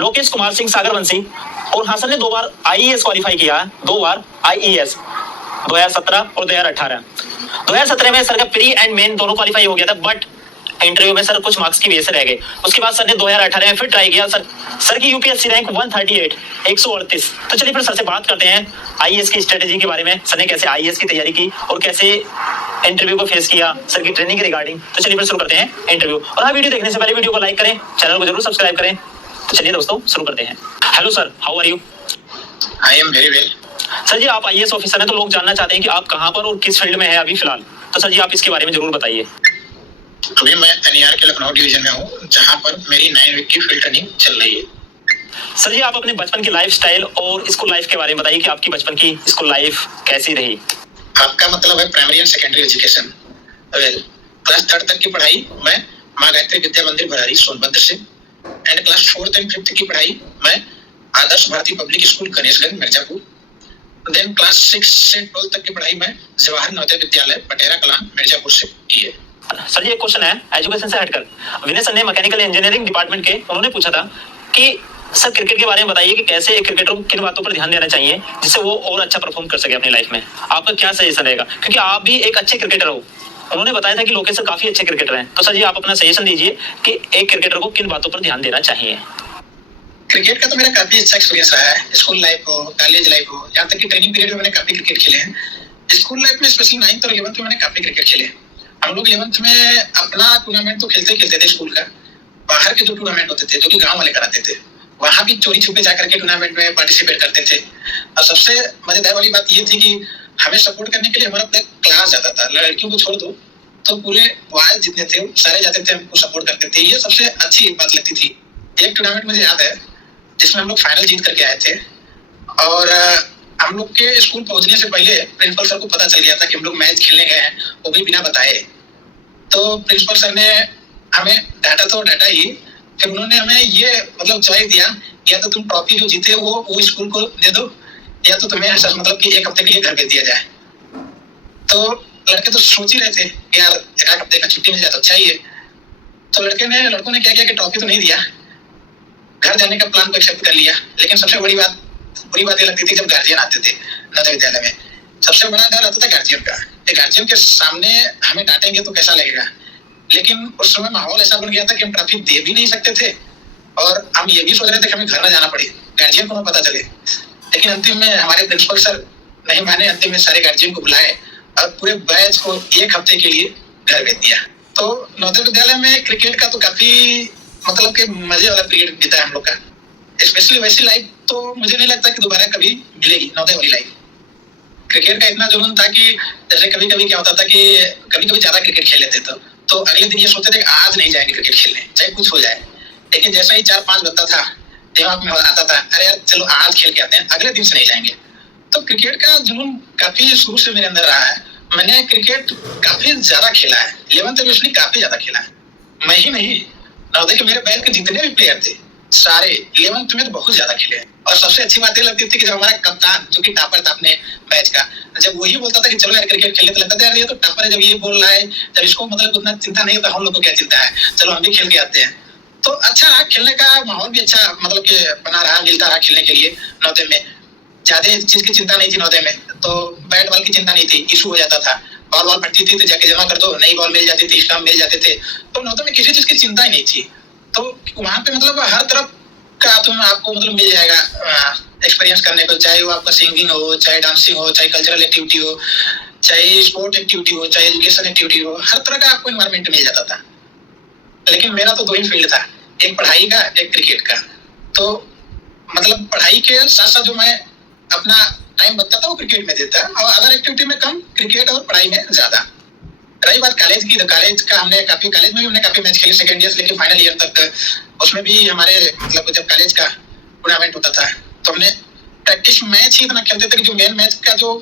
लोकेश कुमार सिंह सागरवंशी। और हाँ सर ने 2 बार आईएएस क्वालिफाई किया, 2 बार आईएएस 2017 और 2018। 2017 में सर का प्री एंड मेन दोनों क्वालिफाई हो गया था, बट इंटरव्यू में सर कुछ मार्क्स की वजह से रह गए। उसके बाद सर ने 2018 में फिर ट्राई किया। सर की यूपीएससी रैंक 138, 138। तो चलिए फिर सर से बात करते हैं आईएएस की स्ट्रेटेजी के बारे में, सर ने कैसे आईएएस की तैयारी की और कैसे इंटरव्यू को फेस किया, सर की ट्रेनिंग के रिगार्डिंग। तो चलिए फिर शुरू करते हैं इंटरव्यू। और हाँ, वीडियो देखने से पहले वीडियो को लाइक करें, चैनल को जरूर सब्सक्राइब करें। तो चलिए दोस्तों शुरू करते हैं। Hello sir, how are you? I am very well. Sir ji, आप आईएएस ऑफिसर हैं, तो लोग जानना चाहते हैं कि आप कहाँ पर और किस फील्ड में है अभी फिलहाल। तो सर जी, आप इसके बारे में जरूर बताइए। अभी मैं एनईआर के लखनऊ डिवीजन में हूँ, जहाँ पर मेरी 9 वीक की फील्ड ट्रेनिंग चल रही है। सर जी, आप अपने बचपन की लाइफस्टाइल और स्कूल लाइफ के बारे में बताइए कि आपकी बचपन की स्कूल लाइफ कैसी रही। आपका मतलब है primary and secondary education. Well, class 3 तक की पढ़ाई मैं माँ गायत्री विद्या मंदिर भरारी सोनभद्र से, and class 4th and 5th की पढ़ाई मैं Adarsh Bharati public school Ganeshganj Mirzapur. Then class 6 से 12 तक की पढ़ाई मैं जवाहर नवोदय विद्यालय पटेरा कलां मिर्जापुर से की है। सर जी, एक क्वेश्चन है एजुकेशन से हटकर। विनय सर ने मैकेनिकल इंजीनियरिंग डिपार्टमेंट के, उन्होंने पूछा था कि सर क्रिकेट के बारे में बताइए कि कैसे एक क्रिकेटर को किन बातों पर ध्यान देना चाहिए जिससे वो और अच्छा परफॉर्म कर सके अपनी लाइफ में। आपका क्या सजेशन रहेगा, क्योंकि आप भी एक अच्छे क्रिकेटर हो। उन्होंने बताया था कि लोकेश सर काफी अच्छे क्रिकेटर हैं। तो सर जी, आप अपना सजेशन दीजिए कि एक क्रिकेटर को किन बातों पर ध्यान देना चाहिए। क्रिकेट का तो मेरा काफी अच्छा एक्सपीरियंस रहा है। स्कूल लाइफ हो, कॉलेज लाइफ हो, यहाँ तक कि ट्रेनिंग पीरियड में मैंने काफी क्रिकेट खेले हैं। स्कूल लाइफ में स्पेशली 9th और 11th में मैंने काफी क्रिकेट खेले। हम लोग 11th में अपना टूर्नामेंट तो खेलते थे स्कूल का। बाहर के जो टूर्नामेंट होते थे, जो कि गांव वाले कराते थे, वहां भी चोरी छुपे जाकर के टूर्नामेंट में पार्टिसिपेट करते थे। और सबसे मजेदार वाली बात ये थी कि हमें सपोर्ट करने के लिए हमारा पूरा क्लास जाता था। लड़कियों को छोड़ दो तो पूरे बॉयज जितने थे सारे जाते थे, हमको सपोर्ट करते थे। ये सबसे अच्छी बात लगती थी। एक टूर्नामेंट मुझे याद है जिसमें हम लोग फाइनल जीत करके आए थे, और हम लोग के स्कूल पहुंचने से पहले प्रिंसिपल सर को पता चल गया था कि हम लोग मैच खेलने गए हैं, वो भी बिना बताए। तो प्रिंसिपल सर ने हमें डांटा तो डांटा ही, फिर उन्होंने हमें ये मतलब चॉइस दिया, या तो तुम ट्रॉफी जो जीते वो स्कूल को दे दो, या तो तुम्हें मतलब कि 1 हफ्ते के लिए घर भेज दिया जाए। तो लड़के तो सोच ही रहे थे कि यार 1 हफ्ते का छुट्टी मिल जाए तो अच्छा ही है। तो लड़कों ने क्या किया कि ट्रॉफी तो नहीं दिया, घर जाने का प्लान को एक्सेप्ट कर लिया। लेकिन सबसे बुरी बात ये लगती थी जब गार्जियन आते थे नवोदय विद्यालय में। सबसे बड़ा डर आता था गार्जियन का, गार्जियन के सामने हमें डांटेंगे तो कैसा लगेगा। लेकिन उस समय माहौल ऐसा बन गया था कि हम ट्रॉफी दे भी नहीं सकते थे, और हम ये भी सोच रहे थे कि हमें घर न जाना पड़े, गार्जियन को ना पता चले। लेकिन अंतिम में हमारे प्रिंसिपल सर नहीं माने, अंतिम में सारे गार्जियन को बुलाए और पूरे बैच को 1 हफ्ते के लिए घर भेज दिया। तो नवोदय विद्यालय में क्रिकेट का तो काफी मतलब कि मजे वाला पीरियड बीता है हम लोग का। स्पेशली वैसी लाइफ तो मुझे नहीं लगता कि दोबारा कभी मिलेगी, नवोदय वाली लाइफ। क्रिकेट का इतना जुनून था कि जैसे कभी कभी क्या होता था कि कभी कभी ज्यादा क्रिकेट खेल लेते थे, तो अगले दिन ये सोचते थे कि आज नहीं जाएंगे क्रिकेट खेलने, चाहे कुछ हो जाए। लेकिन जैसा ही 4-5 बजता था, दिमाग में आता था अरे यार चलो आज खेल के आते हैं, अगले दिन से नहीं जाएंगे। तो क्रिकेट का जुनून काफी शुरू से मेरे अंदर रहा है। मैंने क्रिकेट काफी ज्यादा खेला है, 11th में काफी ज्यादा खेला है। मैं ही नहीं, नवोदय के मेरे बैच के जितने भी प्लेयर थे सारे 11th में तो बहुत ज्यादा खेले। और सबसे अच्छी बात ये लगती थी कि जब हमारा कप्तान जो कि टॉपर था अपने बैच का, जब वही बोलता था कि चलो यार क्रिकेट खेलने, तो लगता था यार ये तो टॉपर है, जब ये बोल रहा है, जब इसको मतलब उतना चिंता नहीं होता, हम लोग को क्या चिंता है, चलो हम भी खेल के आते हैं। तो अच्छा रहा, खेलने का माहौल भी अच्छा मतलब कि बना रहा, मिलता रहा खेलने के लिए। नवोदय में ज्यादा चीज की चिंता नहीं थी, नवोदय में तो बैट बॉल की चिंता नहीं थी, इशू हो जाता था। बॉल फटती थी तो जाके जमा कर दो, नई बॉल मिल जाती थी, स्टंप मिल जाते थे। तो नवोदय में किसी चीज की चिंता ही नहीं थी। तो वहां पे मतलब हर तरफ का आपको मतलब मिल जाएगा एक्सपीरियंस करने को, चाहे वो आपका सिंगिंग हो, चाहे डांसिंग हो, चाहे कल्चरल एक्टिविटी हो, चाहे स्पोर्ट एक्टिविटी हो, चाहे एजुकेशन एक्टिविटी हो, हर तरह का आपको एनवायरनमेंट मिल जाता था। लेकिन मेरा तो 2 ही फील्ड था, एक पढ़ाई का, एक क्रिकेट का। तो मतलब पढ़ाई के साथ साथ जो मैं अपना टाइम बचता था वो क्रिकेट में देता, और अदर एक्टिविटी में कम, क्रिकेट और पढ़ाई में ज्यादा। रही बात कॉलेज की, तो कॉलेज में भी हमने काफी मैच खेले, सेकेंड ईयर से लेकर फाइनल ईयर तक। उसमें भी हमारे मतलब जब कॉलेज का टूर्नामेंट होता था तो हमने प्रैक्टिस मैच ही इतना खेलते थे कि जो मेन मैच का जो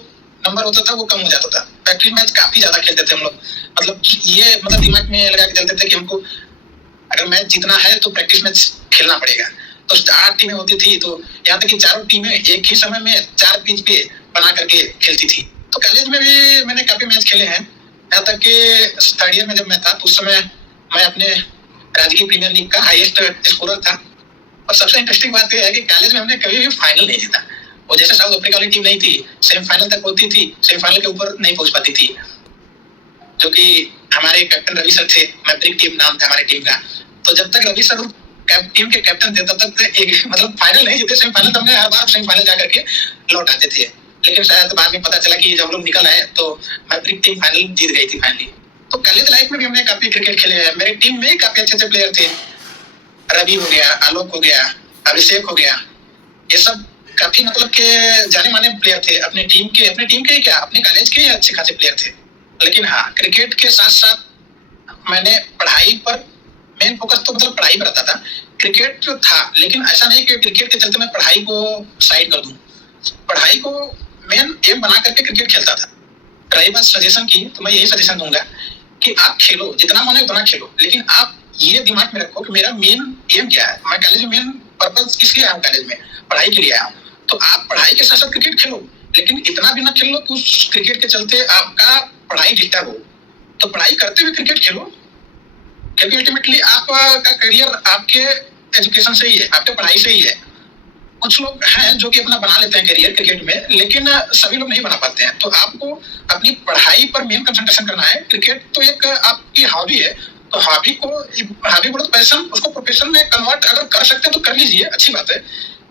नंबर होता था वो कम हो जाता था। प्रैक्टिस मैच काफी ज्यादा खेलते थे हम लोग। मतलब ये मतलब दिमाग में लगा के चलते थे कि हमको अगर मैच जीतना है तो प्रैक्टिस मैच खेलना पड़ेगा। तो 8 टीमें होती थी, तो यहाँ तक कि चारों टीमें एक ही समय में 4 पिच पे बना करके खेलती थी। तो कॉलेज में भी मैंने काफी मैच खेले हैं। यहाँ तक कि 3rd ईयर में जब मैं था तो उस समय मैं अपने राजकीय प्रीमियर लीग का हाईएस्ट स्कोरर था। और सबसे इंटरेस्टिंग बात यह है कि कॉलेज में हमने कभी भी फाइनल नहीं जीता। वो जैसे साउथ अफ्रीका वाली टीम नहीं थी, सेमीफाइनल तक पहुंचती थी, सेमीफाइनल के ऊपर नहीं पहुंच पाती थी, जो कि हमारे कैप्टन रवि सर थे, मैब्रिक टीम नाम था हमारे टीम का। तो जब तक रवि सर टीम के कैप्टन थे तब तक एक मतलब फाइनल नहीं जीते, सेमीफाइनल तो हमने हर बार सेमीफाइनल जाकर के लौट आते थे। लेकिन शायद बाद में पता चला कि जब लोग निकल आए तो मैब्रिक टीम फाइनल जीत गई थी फाइनली। तो कॉलेज लाइफ में भी हमने काफी क्रिकेट खेले हैं। मेरी टीम में काफी अच्छे अच्छे प्लेयर थे, रवि हो गया, आलोक हो गया, अभिषेक हो गया, ये सब काफी मतलब के जाने माने प्लेयर थे अपने टीम के क्या अपने कॉलेज के अच्छे खासे प्लेयर थे। लेकिन हाँ, क्रिकेट के साथ साथ मैंने पढ़ाई पर मेन फोकस तो मतलब पढ़ाई पर रहता था। क्रिकेट था, लेकिन ऐसा नहीं कि क्रिकेट के चलते मैं पढ़ाई को साइड कर दूं। पढ़ाई को मेन एम बना करके क्रिकेट खेलता था। रही बात सजेशन की, तो मैं यही सजेशन दूंगा कि आप खेलो, जितना मन है उतना खेलो, लेकिन आप ये दिमाग में रखो कि मेरा मेन एम क्या है। मैं कॉलेज में मेन पर्पस किस लिए आया हूँ, कॉलेज में पढ़ाई के लिए आया हूँ। तो आप पढ़ाई के साथ साथ क्रिकेट खेलो, लेकिन इतना भी ना खेल लो कि उस क्रिकेट के चलते आपका पढ़ाई डिस्टर्ब हो। तो पढ़ाई करते हुए क्रिकेट खेलो, क्योंकि अल्टीमेटली आपका करियर आपके एजुकेशन से ही है, आपके पढ़ाई से ही है। कुछ लोग हैं जो कि अपना बना लेते हैं करियर क्रिकेट में, लेकिन सभी लोग नहीं बना पाते हैं। तो आपको अपनी पढ़ाई पर मेन कंसंट्रेशन करना है। क्रिकेट तो एक आपकी हॉबी है, तो हॉबी बोलो तो पैशन, उसको प्रोफेशन में कन्वर्ट अगर कर सकते हैं तो कर लीजिए, अच्छी बात है।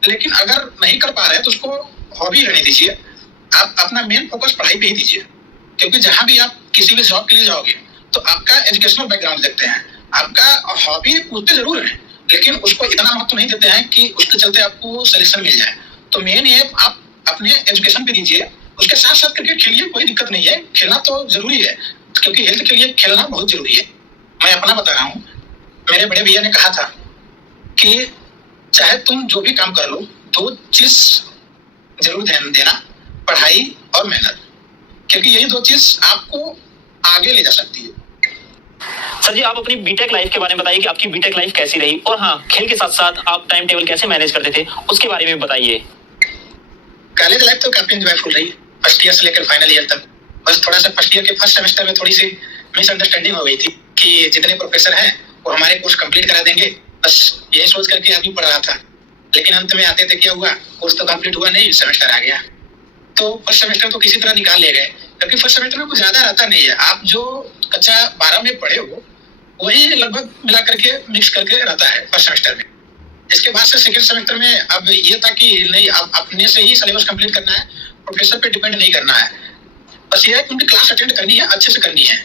लेकिन अगर नहीं कर पा रहे हैं तो उसको हॉबी रहने दीजिए। आप अपना मेन फोकस पढ़ाई पे ही दीजिए, क्योंकि जहां भी आप किसी भी जॉब के लिए जाओगे तो आपका एजुकेशनल बैकग्राउंड देखते हैं, आपका हॉबी उस पर जरूर है, लेकिन उसको इतना महत्व नहीं देते हैं कि उसके चलते आपको सिलेक्शन मिल जाए। तो मेन ये आप अपने एजुकेशन पे दीजिए, उसके साथ साथ क्रिकेट खेलिए, कोई दिक्कत नहीं है, खेलना तो जरूरी है, क्योंकि हेल्थ के लिए खेलना बहुत जरूरी है। मैं अपना बता रहा हूँ, मेरे बड़े भैया ने कहा था कि चाहे तुम जो भी काम कर लो, दो चीज जरूर ध्यान देना, पढ़ाई और मेहनत, क्योंकि यही दो चीज आपको आगे ले जा सकती है। सर जी, आप अपनी बीटेक लाइफ के बारे में बताइए कि आपकी बीटेक लाइफ कैसी रही, और हाँ, खेल के साथ साथ आप टाइम टेबल कैसे मैनेज करते थे, उसके बारे में बताइए। कॉलेज लाइफ तो काफी एंजॉयफुल रही, फर्स्ट ईयर से लेकर फाइनल ईयर तक। बस थोड़ा सा फर्स्ट ईयर के फर्स्ट सेमेस्टर में थोड़ी सी मिसअंडरस्टैंडिंग हो गई थी कि जितने प्रोफेसर हैं वो हमारे कोर्स कंप्लीट करा देंगे, बस यही सोच करके आदमी पढ़ रहा था। लेकिन अंत में आते थे क्या हुआ, कोर्स तो कंप्लीट हुआ नहीं, सेमेस्टर आ गया। तो फर्स्ट सेमेस्टर तो किसी तरह निकाल ले गए, क्योंकि फर्स्ट सेमेस्टर में कुछ ज्यादा रहता नहीं है। आप जो कक्षा 12 में पढ़े हो वही लगभग मिला करके मिक्स करके रहता है फर्स्ट सेमेस्टर में। इसके बाद से सेकंड सेमेस्टर में अब ये था कि नहीं, अब अपने से ही सिलेबस कंप्लीट करना है, प्रोफेसर पे डिपेंड नहीं करना है। बस ये है कि उनकी क्लास अटेंड करनी है, अच्छे से करनी है।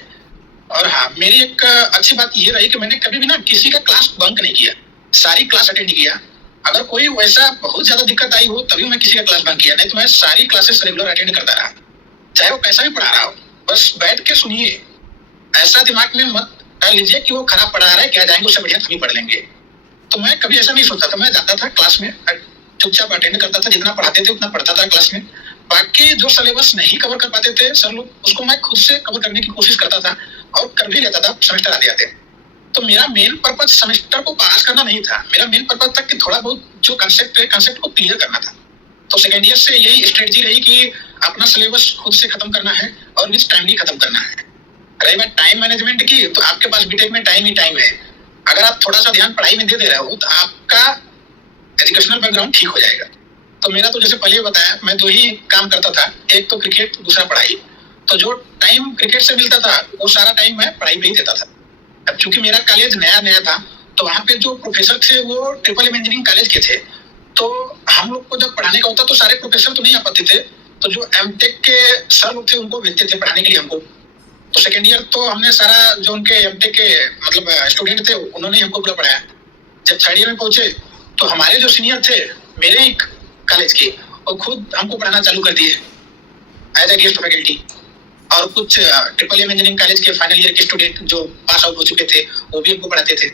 और हाँ, मेरी एक अच्छी बात ये रही कि मैंने कभी भी ना किसी का क्लास बंक नहीं किया, सारी क्लास अटेंड किया। अगर कोई वैसा बहुत ज्यादा दिक्कत आई हो तभी मैं किसी का क्लास बंक किया, नहीं तो मैं सारी क्लासेस रेगुलर अटेंड करता रहा, चाहे वो कैसा भी पढ़ा रहा हो। बस बैठ के सुनिए, ऐसा दिमाग में मत डाल लीजिए कि वो खराब पढ़ा रहा है, क्या जाएंगे उससे बढ़िया हम ही पढ़ लेंगे। तो मैं कभी ऐसा नहीं सोचता था, मैं जाता था क्लास में, चुपचाप अटेंड करता था, जितना पढ़ाते थे उतना पढ़ता था क्लास में। बाकी जो सिलेबस नहीं कवर कर पाते थे सर लोग, उसको मैं खुद से कवर करने की कोशिश करता था और कर भी लेता था सेमेस्टर आते आते। तो मेरा मेन पर्पज सेमेस्टर को पास करना नहीं था, मेरा मेन पर्पज था कि थोड़ा बहुत जो कंसेप्ट है, कंसेप्ट को क्लियर करना था। तो सेकेंड ईयर से यही स्ट्रेटजी रही कि अपना सिलेबस खुद से खत्म करना है और विच टाइमली खत्म करना है। रही बात टाइम मैनेजमेंट की, तो आपके पास बीटेक में टाइम ही टाइम है। अगर आप थोड़ा सा ध्यान पढ़ाई में दे रहे हो तो आपका एजुकेशनल बैकग्राउंड ठीक हो जाएगा। तो मेरा तो जैसे पहले बताया, मैं दो ही काम करता था, एक तो क्रिकेट, दूसरा पढ़ाई। तो जो टाइम क्रिकेट से मिलता था वो सारा टाइम मैं पढ़ाई पे ही देता था। अब चूंकि मेरा कॉलेज नया नया था, तो वहाँ पे जो प्रोफेसर थे वो ट्रिपल एम इंजीनियरिंग कॉलेज के थे। तो हम लोग को जब पढ़ाने का होता तो सारे प्रोफेसर तो नहीं आ पाते थे, तो जो एमटेक के सर लोग थे उनको भेजते थे पढ़ाने के लिए हमको। तो सेकेंड ईयर तो हमने सारा जो उनके एमटेक के मतलब स्टूडेंट थे उन्होंने हमको पूरा पढ़ाया। जब थर्ड ईयर में पहुंचे तो हमारे जो सीनियर थे मेरे ही कॉलेज के, वो खुद हमको पढ़ाना चालू कर दिए एज ए गेस्ट फैकल्टी। और कुछ ट्रिपल एम इंजीनियरिंग कॉलेज के फाइनल ईयर के स्टूडेंट जो पास आउट हो चुके थे वो भी हमको पढ़ाते थे।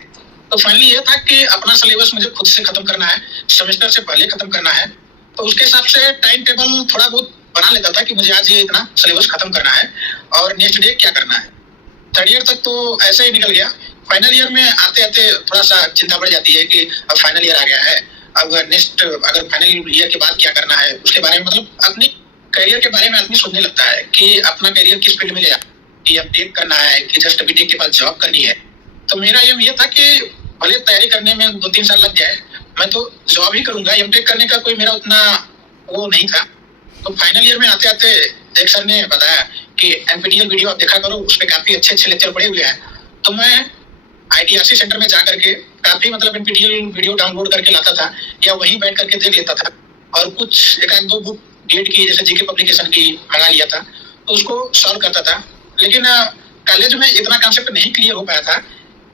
तो फाइनली ये था कि अपना सिलेबस मुझे खुद से खत्म करना है, सेमेस्टर से पहले खत्म करना है। तो उसके हिसाब से टाइम टेबल थोड़ा बहुत बना लेता था कि मुझे आज ये इतना सिलेबस खत्म करना है और नेक्स्ट डे क्या करना है। थर्ड ईयर तक तो ऐसे ही निकल गया। फाइनल ईयर में आते आते थोड़ा सा चिंता बढ़ जाती है कि अब फाइनल ईयर आ गया है, अब नेक्स्ट अगर फाइनल ईयर के बाद क्या करना है उसके बारे में, मतलब अपनी करियर के बारे में आदमी सोचने लगता है कि अपना करियर किस फील्ड में ले जाए, कि एमटेक करना है कि जस्ट बीटेक के बाद जॉब करनी है। तो मेरा एम ये था कि भले तैयारी करने में 2-3 साल लग जाए, मैं तो जॉब ही करूंगा, एमटेक करने का कोई मेरा उतना वो नहीं था। तो फाइनल ईयर में आते आते एक सर ने बताया कि एनपीटीईएल वीडियो आप देखा करो, उस पर काफी अच्छे अच्छे लेक्चर पड़े हुए हैं। तो मैं आईटीआरसी सेंटर में जा करके काफी मतलब एनपीटीईएल वीडियो डाउनलोड करके लाता था या वहीं बैठ करके देख लेता था, और कुछ एक आध दो बुक गेट की जैसे जीके पब्लिकेशन की मंगा लिया था, तो उसको सॉल्व करता था। लेकिन कॉलेज में इतना कॉन्सेप्ट नहीं क्लियर हो पाया था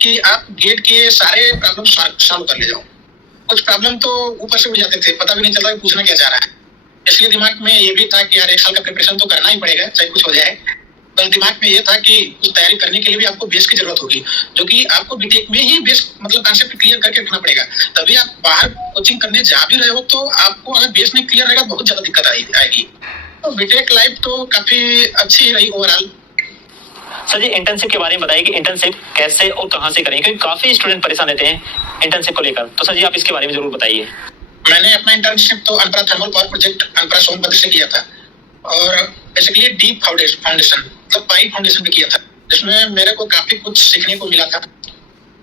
कि आप गेट के सारे प्रॉब्लम सॉल्व कर ले जाओ। कुछ प्रॉब्लम तो ऊपर से उड़ जाते थे, पता भी नहीं चलता कि पूछना क्या चाह रहा है। इसलिए दिमाग में ये भी था कि यार 1 साल का प्रिपरेशन तो करना ही पड़ेगा चाहे कुछ हो जाए। बस दिमाग में ये था कि उस तैयारी करने के लिए भी आपको बेस की जरूरत होगी, जो कि आपको बीटेक में ही बेस मतलब कॉन्सेप्ट क्लियर करके रखना पड़ेगा। तभी आप बाहर कोचिंग करने जा भी रहे हो तो आपको अगर बेस नहीं क्लियर रहेगा बहुत ज्यादा दिक्कत आएगी। तो बीटेक लाइफ तो काफी अच्छी रही ओवरऑल। सर जी इंटर्नशिप के बारे में बताइए कि इंटर्नशिप कैसे और कहाँ से करें, क्योंकि काफी स्टूडेंट परेशान रहते हैं इंटर्नशिप को लेकर। तो सर जी आप इसके बारे में जरूर बताइए। मैंने अपना इंटर्नशिप तो Anpara thermal power project Anpara Sonbhadra से किया था, और बेसिकली डीप फाउंडेशन मतलब पाइप फाउंडेशन में किया था, जिसमें मेरे को काफी कुछ सीखने को मिला था।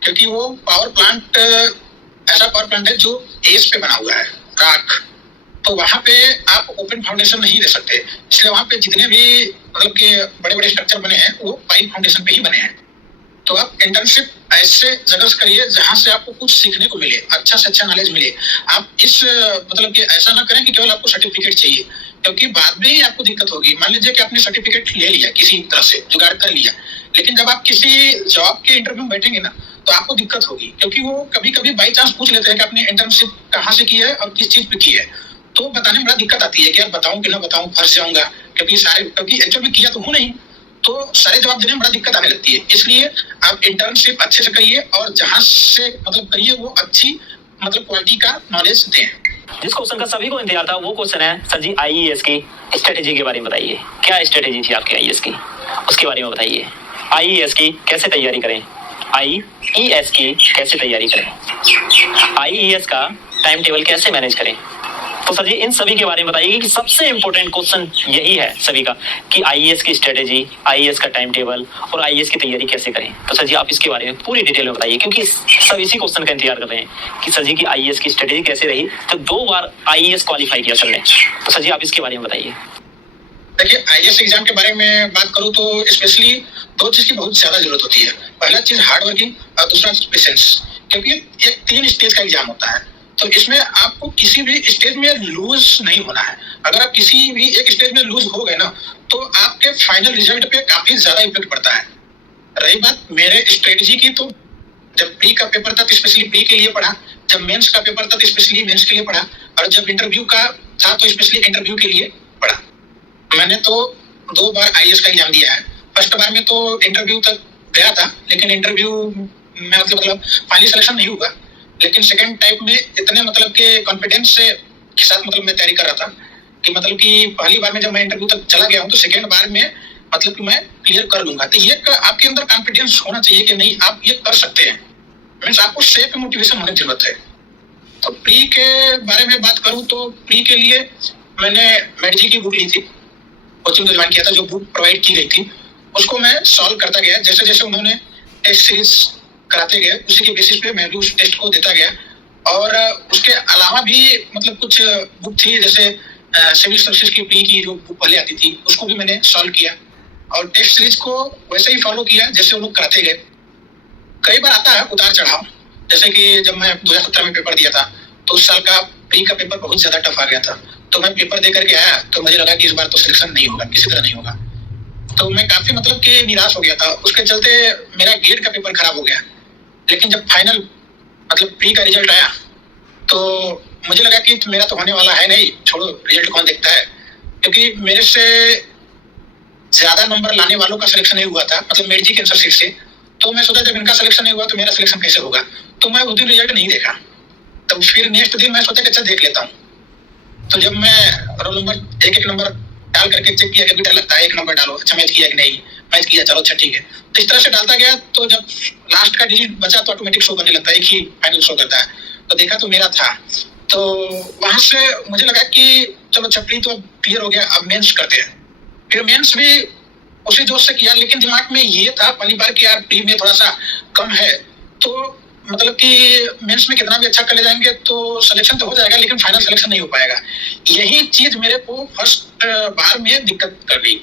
क्योंकि वो पावर प्लांट ऐसा पावर प्लांट है जो एस पे बना हुआ है, राख, तो वहां पे आप ओपन फाउंडेशन नहीं दे सकते। इसलिए वहां पे जितने भी मतलब के बड़े बड़े स्ट्रक्चर बने हैं वो पाइप फाउंडेशन पे ही बने हैं। तो आप इंटर्नशिप ऐसे जगह से करिए जहां से आपको कुछ सीखने को मिले, अच्छा से अच्छा नॉलेज मिले। आप इस मतलब कि ऐसा ना करें कि केवल आपको सर्टिफिकेट चाहिए, क्योंकि बाद में ही आपको दिक्कत होगी। मान लीजिए कि आपने सर्टिफिकेट ले लिया, किसी तरह से जुगाड़ कर लिया, लेकिन जब आप किसी जॉब के इंटरव्यू में बैठेंगे ना तो आपको दिक्कत होगी, क्योंकि वो कभी कभी बाई चांस पूछ लेते हैं कि आपने इंटर्नशिप कहाँ से की है और किस चीज पे की है। तो बताने में बड़ा दिक्कत आती है कि यार बताऊं कि ना बताऊं, फंस जाऊंगा, क्योंकि एक्चुअली किया तो हूं नहीं, तो सारे जवाब देने में बड़ा दिक्कत आने लगती है। इसलिए आप इंटर्नशिप अच्छे से करिए और जहां से मतलब करिए वो अच्छी मतलब क्वालिटी का नॉलेज दें। जिस क्वेश्चन का सभी को इंतजार था वो क्वेश्चन है सर जी आईईएस की स्ट्रेटेजी के बारे में बताइए। क्या स्ट्रेटेजी थी आपकी आईईएस की, उसके बारे में बताइए। आईईएस की कैसे तैयारी करें, आईईएस की कैसे तैयारी करें, आईईएस का टाइम टेबल कैसे मैनेज करें। तो सर जी इन सभी के बारे में बताइए कि सबसे इंपॉर्टेंट क्वेश्चन यही है सभी का कि आईईएस की स्ट्रेटेजी, आईईएस का टाइम टेबल और आईईएस की तैयारी कैसे करें। तो सर जी आप इसके बारे में पूरी डिटेल में बताइए, क्योंकि सब इसी क्वेश्चन का इंतजार कर रहे हैं कि सर जी की आईईएस की स्ट्रेटेजी कैसे रही। तो 2 बार आईईएस क्वालिफाई किया सर ने, तो सर जी आप इसके बारे में बताइए। देखिए आईएएस एग्जाम के बारे में बात करूं तो स्पेशली 2 चीज की बहुत ज्यादा जरूरत होती है। पहला चीज हार्ड वर्किंग और दूसरा पेशेंस, क्योंकि ये 3 स्टेज का एग्जाम होता है। तो इसमें आपको किसी भी स्टेज में लूज नहीं होना है। अगर आप किसी भी एक स्टेज में लूज हो गए ना तो आपके फाइनल रिजल्ट पे काफी ज्यादा इफेक्ट पड़ता है। रही बात मेरे स्ट्रेटेजी की, तो जब प्री का पेपर था तो स्पेशली प्री के लिए पढ़ा, जब मेंस का पेपर था तो स्पेशली मेंस के लिए पढ़ा, और जब इंटरव्यू का था तो स्पेशली इंटरव्यू के लिए पढ़ा। मैंने तो 2 बार आईएएस का एग्जाम दिया है। फर्स्ट बार में तो इंटरव्यू तक गया था, लेकिन इंटरव्यू में मतलब फाइनली सिलेक्शन नहीं हुआ। लेकिन सेकंड टाइप में इतने मतलब के कॉन्फिडेंस से के साथ मतलब मैं तैयारी कर रहा था कि मतलब कि पहली बार में जब मैं इंटरव्यू तक चला गया हूँ तो सेकंड बार में मतलब कि मैं क्लियर कर लूंगा। तो ये आपके अंदर कॉन्फिडेंस होना चाहिए कि नहीं आप ये कर सकते हैं, मीन्स आपको सेल्फ मोटिवेशन होने की जरूरत है। तो प्री के बारे में बात करूँ तो प्री के लिए मैंने मेडजी की बुक ली थी, कोचिंग को ज्वाइन किया था, जो बुक प्रोवाइड की गई थी उसको मैं सॉल्व करता गया। जैसे जैसे उन्होंने टेस्ट सीरीज कराते गए उसी के बेसिस पे मैं भी उस टेस्ट को देता गया। और उसके अलावा भी मतलब कुछ बुक थी, जैसे सिविल सर्विसेज की प्री की जो बुक पहले आती थी उसको भी मैंने सॉल्व किया, और टेस्ट सीरीज को वैसे ही फॉलो किया जैसे वो लोग कराते गए। कई बार आता है उतार चढ़ाव, जैसे कि जब मैं 2017 में पेपर दिया था तो उस साल का प्री का पेपर बहुत ज्यादा टफ आ गया था। तो मैं पेपर दे करके आया तो मुझे लगा कि इस बार तो सिलेक्शन नहीं होगा, किसी तरह नहीं होगा। तो मैं काफी मतलब कि निराश हो गया था। उसके चलते मेरा गेट का पेपर खराब हो गया। लेकिन जब फाइनल मतलब प्री का रिजल्ट आया तो मुझे लगा कि मेरा तो होने वाला है नहीं, छोड़ो रिजल्ट कौन देखता है, क्योंकि मेरे से ज्यादा नंबर लाने वालों का सिलेक्शन नहीं हुआ था, मतलब मेरी कैंसर सीट से। तो मैं सोचा जब इनका सिलेक्शन नहीं हुआ तो मेरा सिलेक्शन कैसे होगा। तो मैं उस दिन रिजल्ट नहीं देखा। तब फिर नेक्स्ट दिन मैं सोचा कि अच्छा देख लेता हूँ। तो जब मैं रोल नंबर एक नंबर डाल करके चेक किया कि बेटा लगता है 1 नंबर डालो, अच्छा मैच किया कि नहीं, मैच किया, चलो अच्छा ठीक है। तो इस तरह से डालता गया। तो जब लास्ट का डिजिट बचा तो ऑटोमेटिक शो करने लगता है, एक ही फाइनल शो करता है। तो देखा तो मेरा था। तो वहां से मुझे लगा कि चलो अच्छा प्री तो क्लियर हो गया, अब मेंस करते हैं। फिर मेंस भी उसी जोश से किया, लेकिन दिमाग में ये था पहली बार कि यार प्री में थोड़ा सा कम है। तो मतलब कि मेंस में कितना भी अच्छा कर ले जाएंगे तो सिलेक्शन तो हो जाएगा, लेकिन फाइनल सिलेक्शन नहीं हो पाएगा। यही चीज मेरे को फर्स्ट बार में दिक्कत कर गई,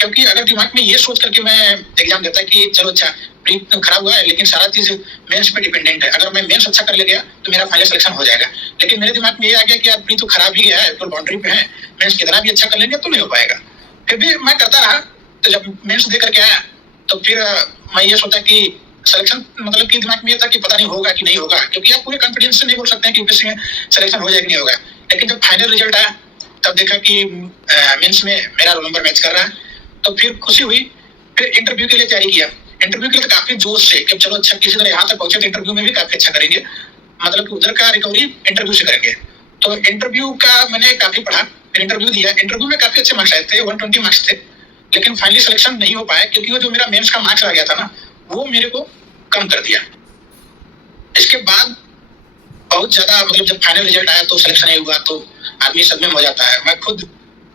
क्योंकि अगर दिमाग में ये सोच करके मैं एग्जाम देता कि चलो अच्छा प्री खराब हुआ है, लेकिन सारा चीज मेंस पे डिपेंडेंट है, अगर मैं मेंस अच्छा कर ले गया तो मेरा फाइनल सिलेक्शन हो जाएगा। लेकिन मेरे दिमाग में ये आ गया कि यार प्री तो खराब ही गया है, तो बाउंड्री पे है, मेंस कितना भी अच्छा कर लेंगे तो नहीं हो पाएगा। फिर भी मैं करता रहा, तो जब मेंस दे करके आया तो फिर मैं ये सोचा कि सिलेक्शन मतलब कि दिमाग में ये था कि पता नहीं होगा कि नहीं होगा, क्योंकि आप पूरे कॉन्फिडेंस से नहीं बोल सकते हैं कि यूपीएससी में सिलेक्शन हो जाएगा कि नहीं होगा। लेकिन जब फाइनल रिजल्ट आया तब देखा कि मेंस में मेरा रोल नंबर मैच कर रहा है, तो फिर खुशी हुई। फिर इंटरव्यू के लिए तैयारी किया। इंटरव्यू के लिए तो काफी जोश से कि चलो अच्छा किसी तरह यहाँ तक पहुंचे तो इंटरव्यू में भी काफी अच्छा करेंगे, मतलब कि उधर का रिकवरी इंटरव्यू से करेंगे। तो इंटरव्यू का मैंने काफी पढ़ा, फिर इंटरव्यू दिया। इंटरव्यू में काफी अच्छे मार्क्स आए थे, 120 मार्क्स थे, लेकिन फाइनली सिलेक्शन नहीं हो पाया, क्योंकि वो जो मेरा मेंस का मार्क्स आ गया था ना, वो मेरे को कम कर दिया। इसके बाद बहुत ज्यादा मतलब जब फाइनल रिजल्ट आया तो सिलेक्शन नहीं हुआ तो आदमी सदमे में हो जाता है। मैं खुद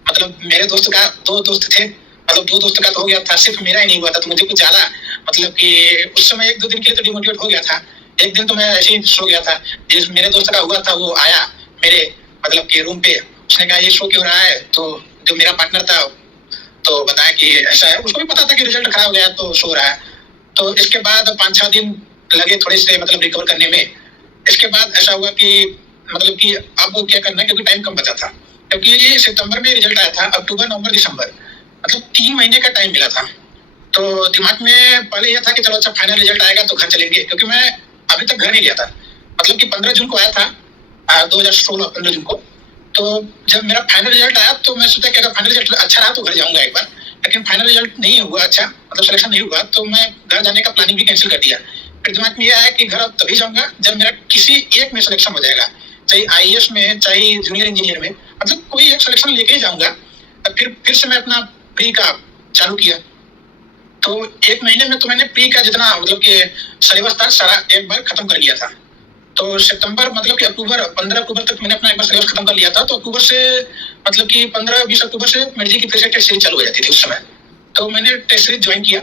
मतलब मेरे दोस्त का 2 दोस्त थे, मतलब 2 दोस्त का तो हो गया था, सिर्फ मेरा ही नहीं हुआ था, तो मुझे कुछ ज्यादा मतलब कि उस समय 1-2 दिन के लिए तो डिमोटिवेट हो गया था। एक दिन तो मैं ऐसे ही सो गया था, जिस मेरे दोस्त का हुआ था वो आया मेरे मतलब कि रूम पे, उसने कहा ये शो क्यों रहा है, तो जो मेरा पार्टनर था तो बताया कि ऐसा है, उसको भी पता था कि रिजल्ट खराब हो गया तो सो रहा है। तो इसके बाद 5-6 दिन लगे थोड़े से मतलब रिकवर करने में। इसके बाद ऐसा हुआ कि मतलब कि अब वो क्या करना है, क्योंकि टाइम कम बचा था, क्योंकि ये सितंबर में रिजल्ट आया था, अक्टूबर नवंबर दिसंबर मतलब 3 महीने का टाइम मिला था। तो दिमाग में पहले यह था कि चलो अच्छा फाइनल रिजल्ट आएगा तो घर चलेंगे, क्योंकि मैं अभी तक घर नहीं गया था। मतलब कि 15 जून को आया था, 2016 15 जून को। तो जब मेरा फाइनल रिजल्ट आया तो मैं सोचा कि अगर फाइनल रिजल्ट अच्छा रहा तो घर जाऊंगा एक बार, लेकिन फाइनल रिजल्ट नहीं हुआ अच्छा, मतलब सिलेक्शन नहीं हुआ, तो मैं घर जाने का प्लानिंग भी कैंसिल कर दिया। फिर दिमाग में ये आया कि घर अब तभी जाऊंगा जब मेरा किसी एक में सिलेक्शन हो जाएगा, चाहे आईएएस में चाहे जूनियर इंजीनियर में, मतलब कोई एक सिलेक्शन लेके ही जाऊंगा। फिर से मैं अपना प्री का चालू किया। तो 1 महीने में तो मैंने प्री का जितना मतलब कि सिलेबस था सारा एक बार खत्म कर लिया था। तो सितंबर मतलब कि अक्टूबर 15 अक्टूबर तक मैंने अपना एक बार सिलेबस खत्म कर लिया था। तो अक्टूबर से मतलब कि 15-20 अक्टूबर से मेडिकल की टेस्ट सीरीज चालू हो जाती थी उस समय। तो मैंने टेस्ट सीरीज ज्वाइन किया।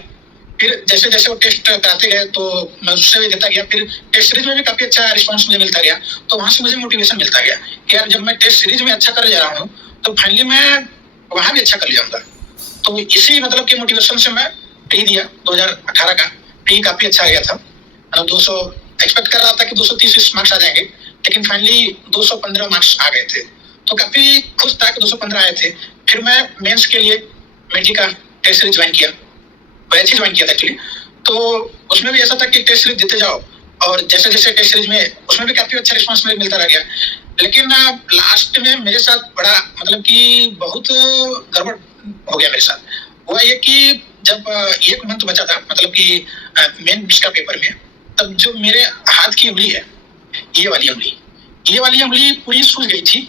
फिर जैसे जैसे वो टेस्ट कराते गए तो मैं उससे भी देता गया। फिर टेस्ट सीरीज में भी काफी अच्छा रिस्पांस मुझे मिलता गया, तो वहां से मुझे मोटिवेशन मिलता गया कि यार जब मैं टेस्ट सीरीज में अच्छा कर जा रहा हूँ तो फाइनली मैं वहां भी अच्छा कर जाऊंगा। तो इसी मतलब के मोटिवेशन से मैं प्री दिया 2018 का। प्री काफी अच्छा गया था, मतलब 200 एक्सपेक्ट कर रहा था कि 230 मार्क्स आ जाएंगे, लेकिन फाइनली 215 मार्क्स आ गए थे। तो काफी खुश था कि 215 आए थे। फिर मैं मेंस के लिए मेडिकल का टेस्ट सीरीज ज्वाइन किया, बैच ही ज्वाइन किया था एक्चुअली। तो उसमें भी ऐसा था कि टेस्ट सीरीज देते जाओ, और जैसे जैसे टेस्ट सीरीज में उसमें भी काफी अच्छा रिस्पांस मिलता रह गया। लेकिन लास्ट में मेरे साथ बड़ा मतलब कि बहुत गड़बड़ हो गया मेरे साथ। हुआ ये कि जब 1 मंथ बचा था मतलब कि मेंस का पेपर में, तब जो मेरे हाथ की उंगली है, ये वाली उंगली पूरी सूज गई थी।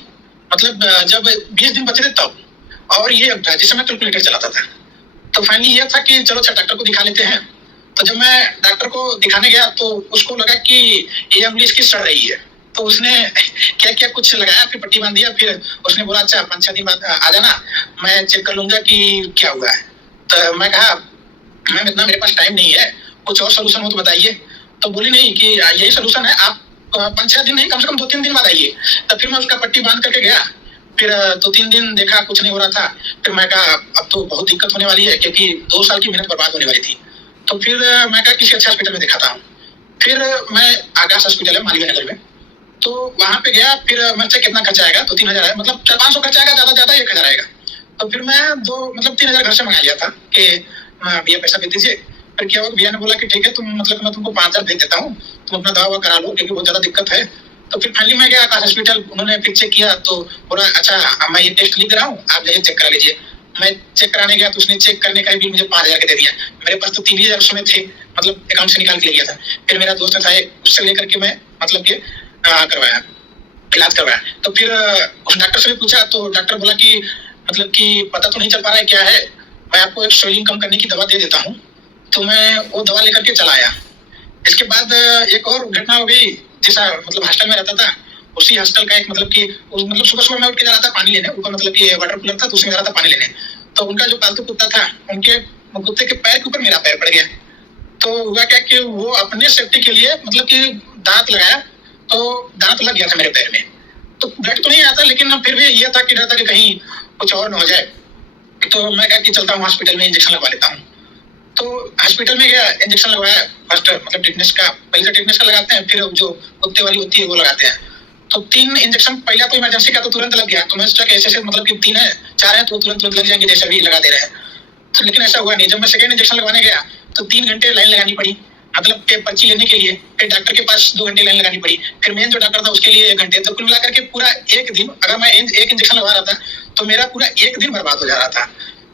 मतलब जब 20 दिन बचे थे तब, और ये अंगूठा जिसे मैं कैलकुलेटर चलाता था। तो फाइनली ये था कि चलो अच्छा डॉक्टर को दिखा लेते हैं। तो जब मैं डॉक्टर को दिखाने गया तो उसको लगा कि ये उंगली इसकी सड़ रही है, तो उसने क्या क्या कुछ लगाया, फिर पट्टी बांध दिया। फिर उसने बोला अच्छा 5-6 दिन बाद आ जाना, मैं चेक कर लूंगा कि क्या हुआ है। तो मैं कहा मैम इतना मेरे पास टाइम नहीं है, कुछ और सोल्यूशन हो तो बताइए। तो बोली नहीं कि यही सोल्यूशन है, आप 5-6 दिन नहीं कम से कम 2-3 दिन बाद आइए। तब फिर मैं उसका पट्टी बांध करके गया। फिर 2-3 दिन देखा कुछ नहीं हो रहा था। फिर मैं कहा अब तो बहुत दिक्कत होने वाली है, क्योंकि 2 साल की मेहनत बर्बाद होने वाली थी। तो फिर मैं कहा किसी अच्छे हॉस्पिटल में दिखाता हूँ। फिर मैं आकाश हॉस्पिटल है मालवीय नगर में, तो वहां पे गया। फिर मैं कितना खर्चा आएगा, 2-3 हजार है, मतलब 400-500 खर्चा आएगा, ज्यादा 1,000 आएगा। तो फिर मैं 3 हजार घर से मंगा लिया था कि भैया पैसा भेज दीजिए। फिर क्या हुआ, भैया ने बोला कि ठीक है तुम मतलब मैं तुमको 5,000 भेज देता हूँ, तुम अपना दवा करा लो क्योंकि बहुत ज्यादा दिक्कत है। तो फिर फाइनली मैं गया आकाश हॉस्पिटल, उन्होंने फिर चेक किया तो बोला अच्छा मैं ये टेस्ट लिख रहा हूँ, आप जाइए चेक करा लीजिए। मैं चेक कराने गया तो उसने चेक करने का भी मुझे 5,000 का दे दिया। मेरे पास तो 3,000 उसमें थे, मतलब अकाउंट से निकाल के ले गया था। फिर मेरा दोस्त था उससे लेकर के मैं मतलब कि करवाया, इलाज करवाया। तो फिर उस डॉक्टर से भी पूछा तो डॉक्टर बोला कि मतलब कि पता तो नहीं चल पा रहा है क्या है, मैं आपको एक स्वेलिंग कम करने की दवा दे देता हूँ। तो मैं वो दवा लेकर के चला आया। इसके बाद एक और घटना हो गई, जैसा मतलब हॉस्टल में रहता था, उसी हॉस्टल का एक मतलब कि मतलब सुबह सुबह मैं उठ के जा रहा था पानी लेने, ऊपर मतलब कि वाटर कूलर था तो उसमें जा रहा था पानी लेने। तो उनका जो पालतू कुत्ता था, उनके कुत्ते के पैर के ऊपर मेरा पैर पड़ गया। तो हुआ क्या कि वो अपने सेफ्टी के लिए मतलब कि दांत लगाया, तो दांत लग गया था मेरे पैर में। तो ब्लड तो नहीं आता, लेकिन फिर भी ये था कि डर था कि कहीं कुछ और ना हो जाए। तो मैं कहा कि चलता हूँ हॉस्पिटल में, इंजेक्शन लगवा लेता हूँ। तो हॉस्पिटल में गया, इंजेक्शन लगवाया फर्स्ट, मतलब टिटनेस का, पहले तो टिटनेस का लगाते हैं, फिर जो कुत्ते वाली होती है वो लगाते हैं। तो 3 इंजेक्शन, पहला तो इमरजेंसी का तो तुरंत लग गया। तो मैं सोचा कि ऐसे मतलब कि 3 है 4 है तो तुरंत लग जाएंगे, जैसे भी लगा दे रहे हैं। तो लेकिन ऐसा हुआ नहीं। जब मैं सेकंड इंजेक्शन लगवाने गया तो 3 घंटे लाइन लगानी पड़ी, मतलब कि पर्ची लेने के लिए। फिर डॉक्टर के पास 2 घंटे लाइन लगानी पड़ी, फिर मेन जो डॉक्टर था उसके लिए 1 घंटे। तो कुल मिलाकर के पूरा एक दिन, अगर मैं एक इंजेक्शन लगवा रहा था तो मेरा पूरा एक दिन बर्बाद हो जा रहा था।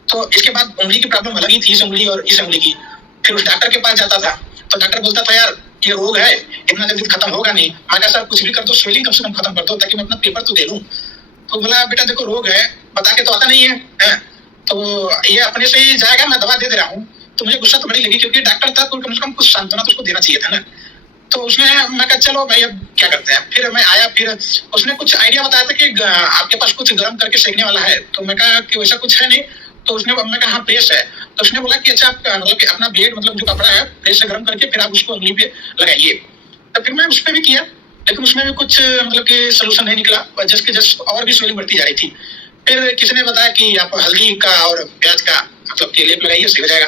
तो इसके बाद उंगली की प्रॉब्लम अलग ही थी, इस उंगली और इस उंगली की। फिर उस डॉक्टर के पास जाता था तो डॉक्टर बोलता था, यार ये रोग है, इतना जल्दी खत्म होगा नहीं। मैं कहा सर कुछ भी कर दो, स्वेलिंग कम से कम खत्म कर दो ताकि मैं अपना पेपर तो दे लूं। तो बोला बेटा देखो रोग है, बता के तो आता नहीं है, तो ये अपने से ही जाएगा, मैं दवा दे दे रहा हूँ। तो मुझे गुस्सा तो बड़ी लगी, क्योंकि डॉक्टर था तो कम से कम कुछ सांत्वना तो उसको देना चाहिए था ना। तो उसने, मैं कहा चलो भाई अब क्या करते हैं। फिर मैं आया, फिर उसने कुछ आइडिया बताया था कि आपके पास कुछ गर्म करके सेकने वाला है। तो मैं कहा कि वैसा कुछ है नहीं। तो उसने, मैं कहा हाँ प्रेस है। तो उसने बोला कि अच्छा आप मतलब कि अपना ब्लेड, मतलब जो कपड़ा है प्रेस से गर्म करके फिर आप उसको उंगली पे लगाइए। तो फिर मैं उस पर भी किया, लेकिन उसमें भी कुछ मतलब कि सोल्यूशन नहीं निकला, जस्ट और भी स्वेलिंग बढ़ती जा रही थी। फिर किसी ने बताया कि आप हल्दी का और प्याज का मतलब कि लेप लगाइए, सही हो जाएगा।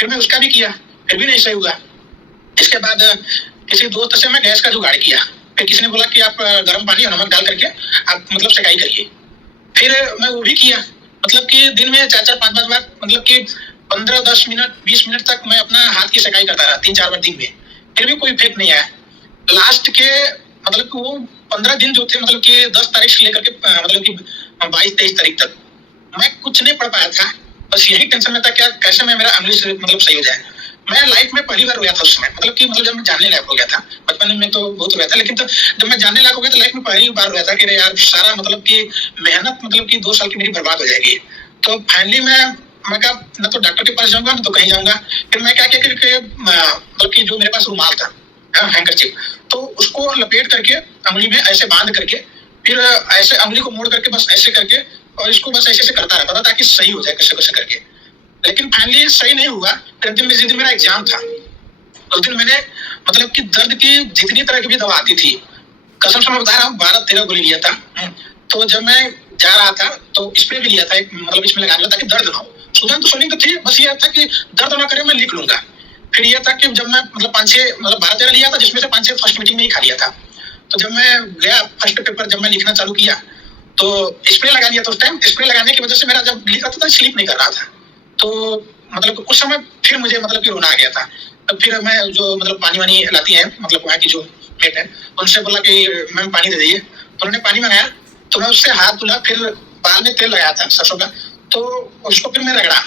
फिर मैं उसका भी किया, फिर भी नहीं सही हुआ। इसके बाद किसी दोस्त से मैं गैस का जुगाड़ किया। फिर किसी ने बोला कि आप गर्म पानी और नमक डाल करके आप मतलब सेकाई करिए। फिर मैं वो भी किया, मतलब कि दिन में 4-4 5-5 बार, मतलब कि 15-10 मिनट 20 मिनट तक मैं अपना हाथ की सेकाई करता रहा 3-4 बार दिन में। फिर भी कोई इफेक्ट नहीं आया। लास्ट के मतलब कि वो 15 दिन जो थे, मतलब कि 10 तारीख से लेकर के मतलब कि 22-23 तारीख तक मैं कुछ नहीं पढ़ पाया था। बस यही टेंशन में था क्या कैसे मैं मेरा इंग्लिश मतलब सही हो जाए। मैं लाइफ में पहली बार रोया था उस समय, मतलब कि मतलब जब मैं जानने लायक हो गया था। बचपन में तो बहुत रोया था, लेकिन तो जब मैं जानने लायक हो गया तो लाइफ में पहली बार रोया था कि यार सारा मतलब कि मेहनत मतलब कि 2 साल की मेरी बर्बाद हो जाएगी। तो फाइनली मैं कहा न तो डॉक्टर के पास जाऊंगा न तो कहीं जाऊंगा। फिर मैं क्या किया कि मतलब कि जो मेरे पास रुमाल था, हैंकरचिप, तो उसको लपेट करके अंगुली में ऐसे बांध करके, फिर ऐसे अंगुली को मोड़ करके बस ऐसे करके, और इसको बस ऐसे करता रहता था ताकि सही हो जाए कैसे कैसे करके। लेकिन फाइनली सही नहीं हुआ। फिर जिस दिन मेरा एग्जाम था उस दिन मैंने मतलब कि दर्द की जितनी तरह की भी दवा आती थी, कसम से मैं बता रहा हूँ 12-13 गोली लिया था। तो जब मैं जा रहा था तो स्प्रे भी लिया था एक, मतलब इसमें लगाने लगा ताकि दर्द ना हो। सुबह तो सोनी तो थी, बस ये था कि दर्द ना करे, मैं लिख लूंगा। फिर ये था कि जब मैं मतलब 5-6 मतलब 12-13 लिया था, जिसमें से 5-6 फर्स्ट मीटिंग में ही खा लिया था। तो जब मैं गया फर्स्ट पेपर, जब मैं लिखना चालू किया तो स्प्रे लगा लिया। तो उस टाइम स्प्रे लगाने की वजह से मेरा जब लिख रहा था तो स्लीप नहीं कर रहा था। तो मतलब उस समय फिर मुझे मतलब कि रोना आ गया था। तब फिर मैं जो मतलब पानी वानी लाती है, मतलब वहाँ की जो मेट है, उनसे बोला कि मैम पानी दे दीजिए। तो उन्होंने पानी मंगाया, तो मैं उससे हाथ धुला, फिर बाल में तेल लगाया था सरसों का, तो उसको फिर मैं रगड़ा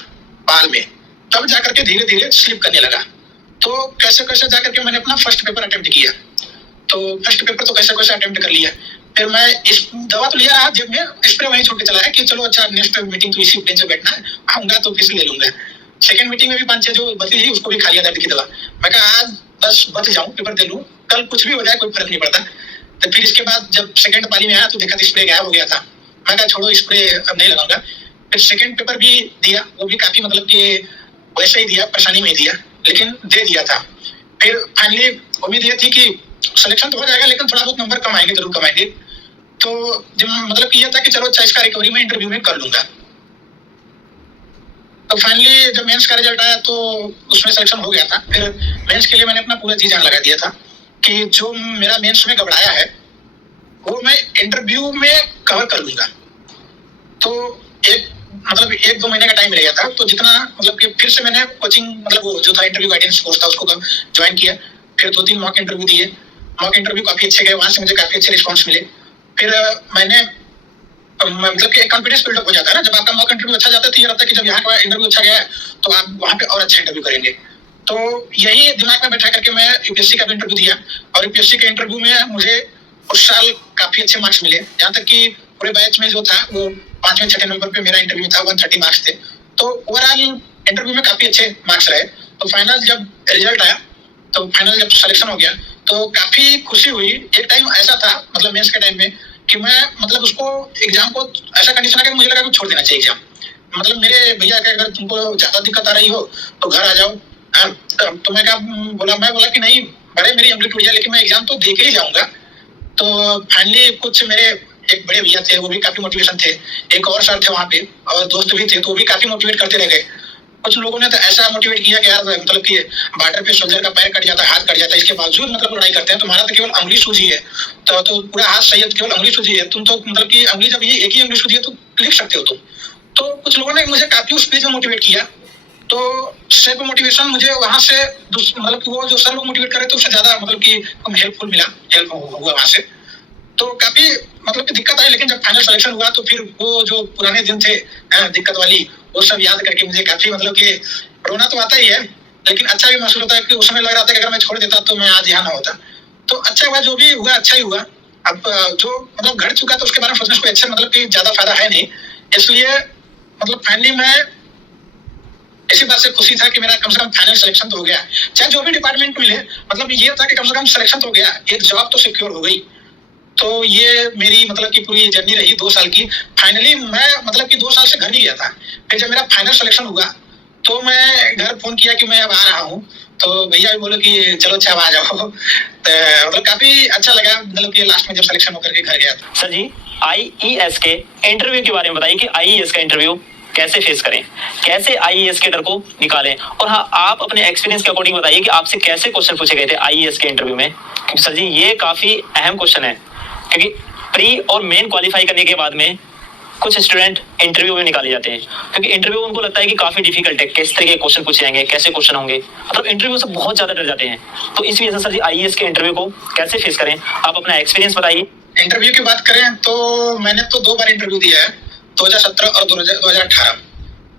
बाल में, तब जाकर के धीरे धीरे स्लिप करने लगा। तो कैसे कैसे जाकर के मैंने अपना फर्स्ट पेपर अटेम्प्ट किया। तो फर्स्ट पेपर तो कैसे कैसे अटेम्प्ट कर लिया। फिर मैं इस दवा तो लिया रहा जेब में, स्प्रे वहीं छोड़ के चला है कि चलो अच्छा नेक्स्ट मीटिंग तो इसी बेंच पे बैठना है, आऊंगा तो फिर से ले लूंगा। सेकंड मीटिंग में भी 5-6 जो बची थी उसको भी खा लिया दर्द की दवा। मैं कहा आज बस बच जाऊं, पेपर दे लूं, कल कुछ भी हो जाए कोई फर्क नहीं पड़ता। तो फिर इसके बाद जब सेकंड पाली में आया तो देखा तो स्प्रे गायब हो गया था। मैं कहा छोड़ो स्प्रे अब नहीं लगाऊंगा। फिर सेकंड पेपर भी दिया, वो भी काफी मतलब कि वैसे ही दिया, परेशानी में ही दिया, लेकिन दे दिया था। फिर फाइनली उम्मीद ये थी कि सिलेक्शन तो हो जाएगा, लेकिन थोड़ा बहुत नंबर कम आएंगे, जरूर कम आएंगे। तो जब मतलब कि ये था कि चलो अच्छा इसका रिकवरी में इंटरव्यू में कर लूंगा। तो फाइनली जब मेंस का रिजल्ट आया तो उसमें सिलेक्शन हो गया था। फिर मेंस के लिए मैंने अपना पूरा जी जान लगा दिया था कि जो मेरा मेंस में घबराया है वो मैं इंटरव्यू में कवर कर लूंगा। तो एक मतलब 1-2 महीने का टाइम रहेगा था, तो जितना मतलब कि फिर से मैंने कोचिंग मतलब वो जो था इंटरव्यू गाइडेंस कोर्स था उसको ज्वाइन किया। फिर 2-3 मॉक इंटरव्यू दिए, मॉक इंटरव्यू काफी अच्छे गए, वहां से मुझे काफी अच्छे रिस्पॉन्स मिले। फिर मैंने मतलब कि एक कॉन्फिडेंस बिल्डअप हो जाता है ना, जब आपका मॉक इंटरव्यू अच्छा जाता है तो ये रहता है कि जब यहाँ का इंटरव्यू अच्छा गया है तो आप वहाँ पे और अच्छा इंटरव्यू करेंगे। तो यही दिमाग में बैठा करके मैं यूपीएससी का भी इंटरव्यू दिया, और यूपीएससी के इंटरव्यू में मुझे उस साल काफी अच्छे मार्क्स मिले। यहाँ तक कि पूरे बैच में जो था वो 5वें-6वें नंबर पे मेरा इंटरव्यू था, 130 मार्क्स थे। तो ओवरऑल इंटरव्यू में काफी अच्छे मार्क्स रहे। तो फाइनल जब रिजल्ट आया, तो फाइनल जब सिलेक्शन हो गया तो काफी खुशी हुई। एक टाइम ऐसा था मतलब मेंस के टाइम में कि मैं मतलब उसको एग्जाम को ऐसा कंडीशन आ गया, मुझे लगा कि छोड़ देना चाहिए एग्जाम। मतलब मेरे भैया के अगर तुमको ज्यादा दिक्कत आ रही हो तो घर आ जाओ, हाँ, तो मैं क्या बोला, मैं बोला कि नहीं बड़े मेरी उंगली टूट जाए लेकिन मैं एग्जाम तो दे के ही जाऊंगा। तो फाइनली कुछ मेरे एक बड़े भैया थे, वो भी काफी मोटिवेशन थे, एक और सर थे वहाँ पे और दोस्त भी थे, तो वो भी काफी मोटिवेट करते रह गए। कुछ लोगों ने तो ऐसा मोटिवेट किया कि यार मतलब कि बॉर्डर पे सोल्जर का पैर कट जाता है, हाथ कट जाता है, इसके बावजूद मतलब लड़ाई करते हैं, तुम्हारा तो केवल उंगली सूजी है, तो पूरा हाथ सही है, केवल उंगली सूजी है, तुम तो मतलब कि उंगली जब ये एक ही उंगली सूजी है तो लिख सकते हो तुम। तो कुछ लोगों ने मुझे काफी उस पेज में मोटिवेट किया। तो सेल्फ मोटिवेशन मुझे वहां से मतलब कि वो जो सर लोग मोटिवेट करे तो उससे ज्यादा मतलब कि हेल्पफुल मिला, हेल्प हुआ वहां से। तो काफी मतलब कि दिक्कत आई, लेकिन जब फाइनल सिलेक्शन हुआ तो फिर वो जो पुराने दिन थे दिक्कत वाली, वो सब याद करके मुझे काफी मतलब कि रोना तो आता ही है, लेकिन अच्छा भी महसूस होता है कि उसमें लग रहा था कि अगर मैं छोड़ देता तो मैं आज यहाँ ना होता। तो अच्छा हुआ, जो भी हुआ अच्छा ही हुआ। अब जो मतलब घट चुका तो उसके बारे में सोचने से कोई अच्छा मतलब कि ज्यादा फायदा है नहीं, इसलिए मतलब फाइनली मैं इसी बात से खुशी था कि मेरा कम से कम फाइनल सिलेक्शन तो हो गया, चाहे जो भी डिपार्टमेंट मिले, मतलब ये था कि कम से कम सिलेक्शन तो हो गया, एक जॉब तो सिक्योर हो गई। तो ये मेरी मतलब की पूरी जर्नी रही 2 साल की। फाइनली मैं मतलब कि 2 साल से घर नहीं गया था, फिर जब मेरा फाइनल सिलेक्शन हुआ तो मैं घर फोन किया कि मैं अब आ रहा हूँ, तो भैया भी बोले कि चलो अच्छा अब आ जाओ। तो मतलब काफी अच्छा लगा, मतलब कि लास्ट में जब सिलेक्शन होकर के घर गया था। सर जी, आईईएस के इंटरव्यू के बारे में बताइए कि आईईएस का इंटरव्यू कैसे फेस करें, कैसे आईईएस के डर को निकालें, और हाँ आप अपने एक्सपीरियंस के अकॉर्डिंग बताइए कि आपसे कैसे क्वेश्चन पूछे गए थे आईईएस के इंटरव्यू में, क्योंकि सर जी ये काफी अहम क्वेश्चन है, क्योंकि प्री और मेन क्वालिफाई करने के बाद में कुछ स्टूडेंट इंटरव्यू में निकाले जाते हैं, क्योंकि इंटरव्यू उनको लगता है कि काफी डिफिकल्ट है, किस तरह के क्वेश्चन पूछे जाएंगे, कैसे क्वेश्चन होंगे, मतलब इंटरव्यू से बहुत ज्यादा डर जाते हैं। तो इस वजह से सर जी आईईएस के इंटरव्यू को कैसे फेस करें, आप अपना एक्सपीरियंस बताइए। इंटरव्यू की बात करें तो मैंने तो 2 बार इंटरव्यू दिया है, 2017 और 2018।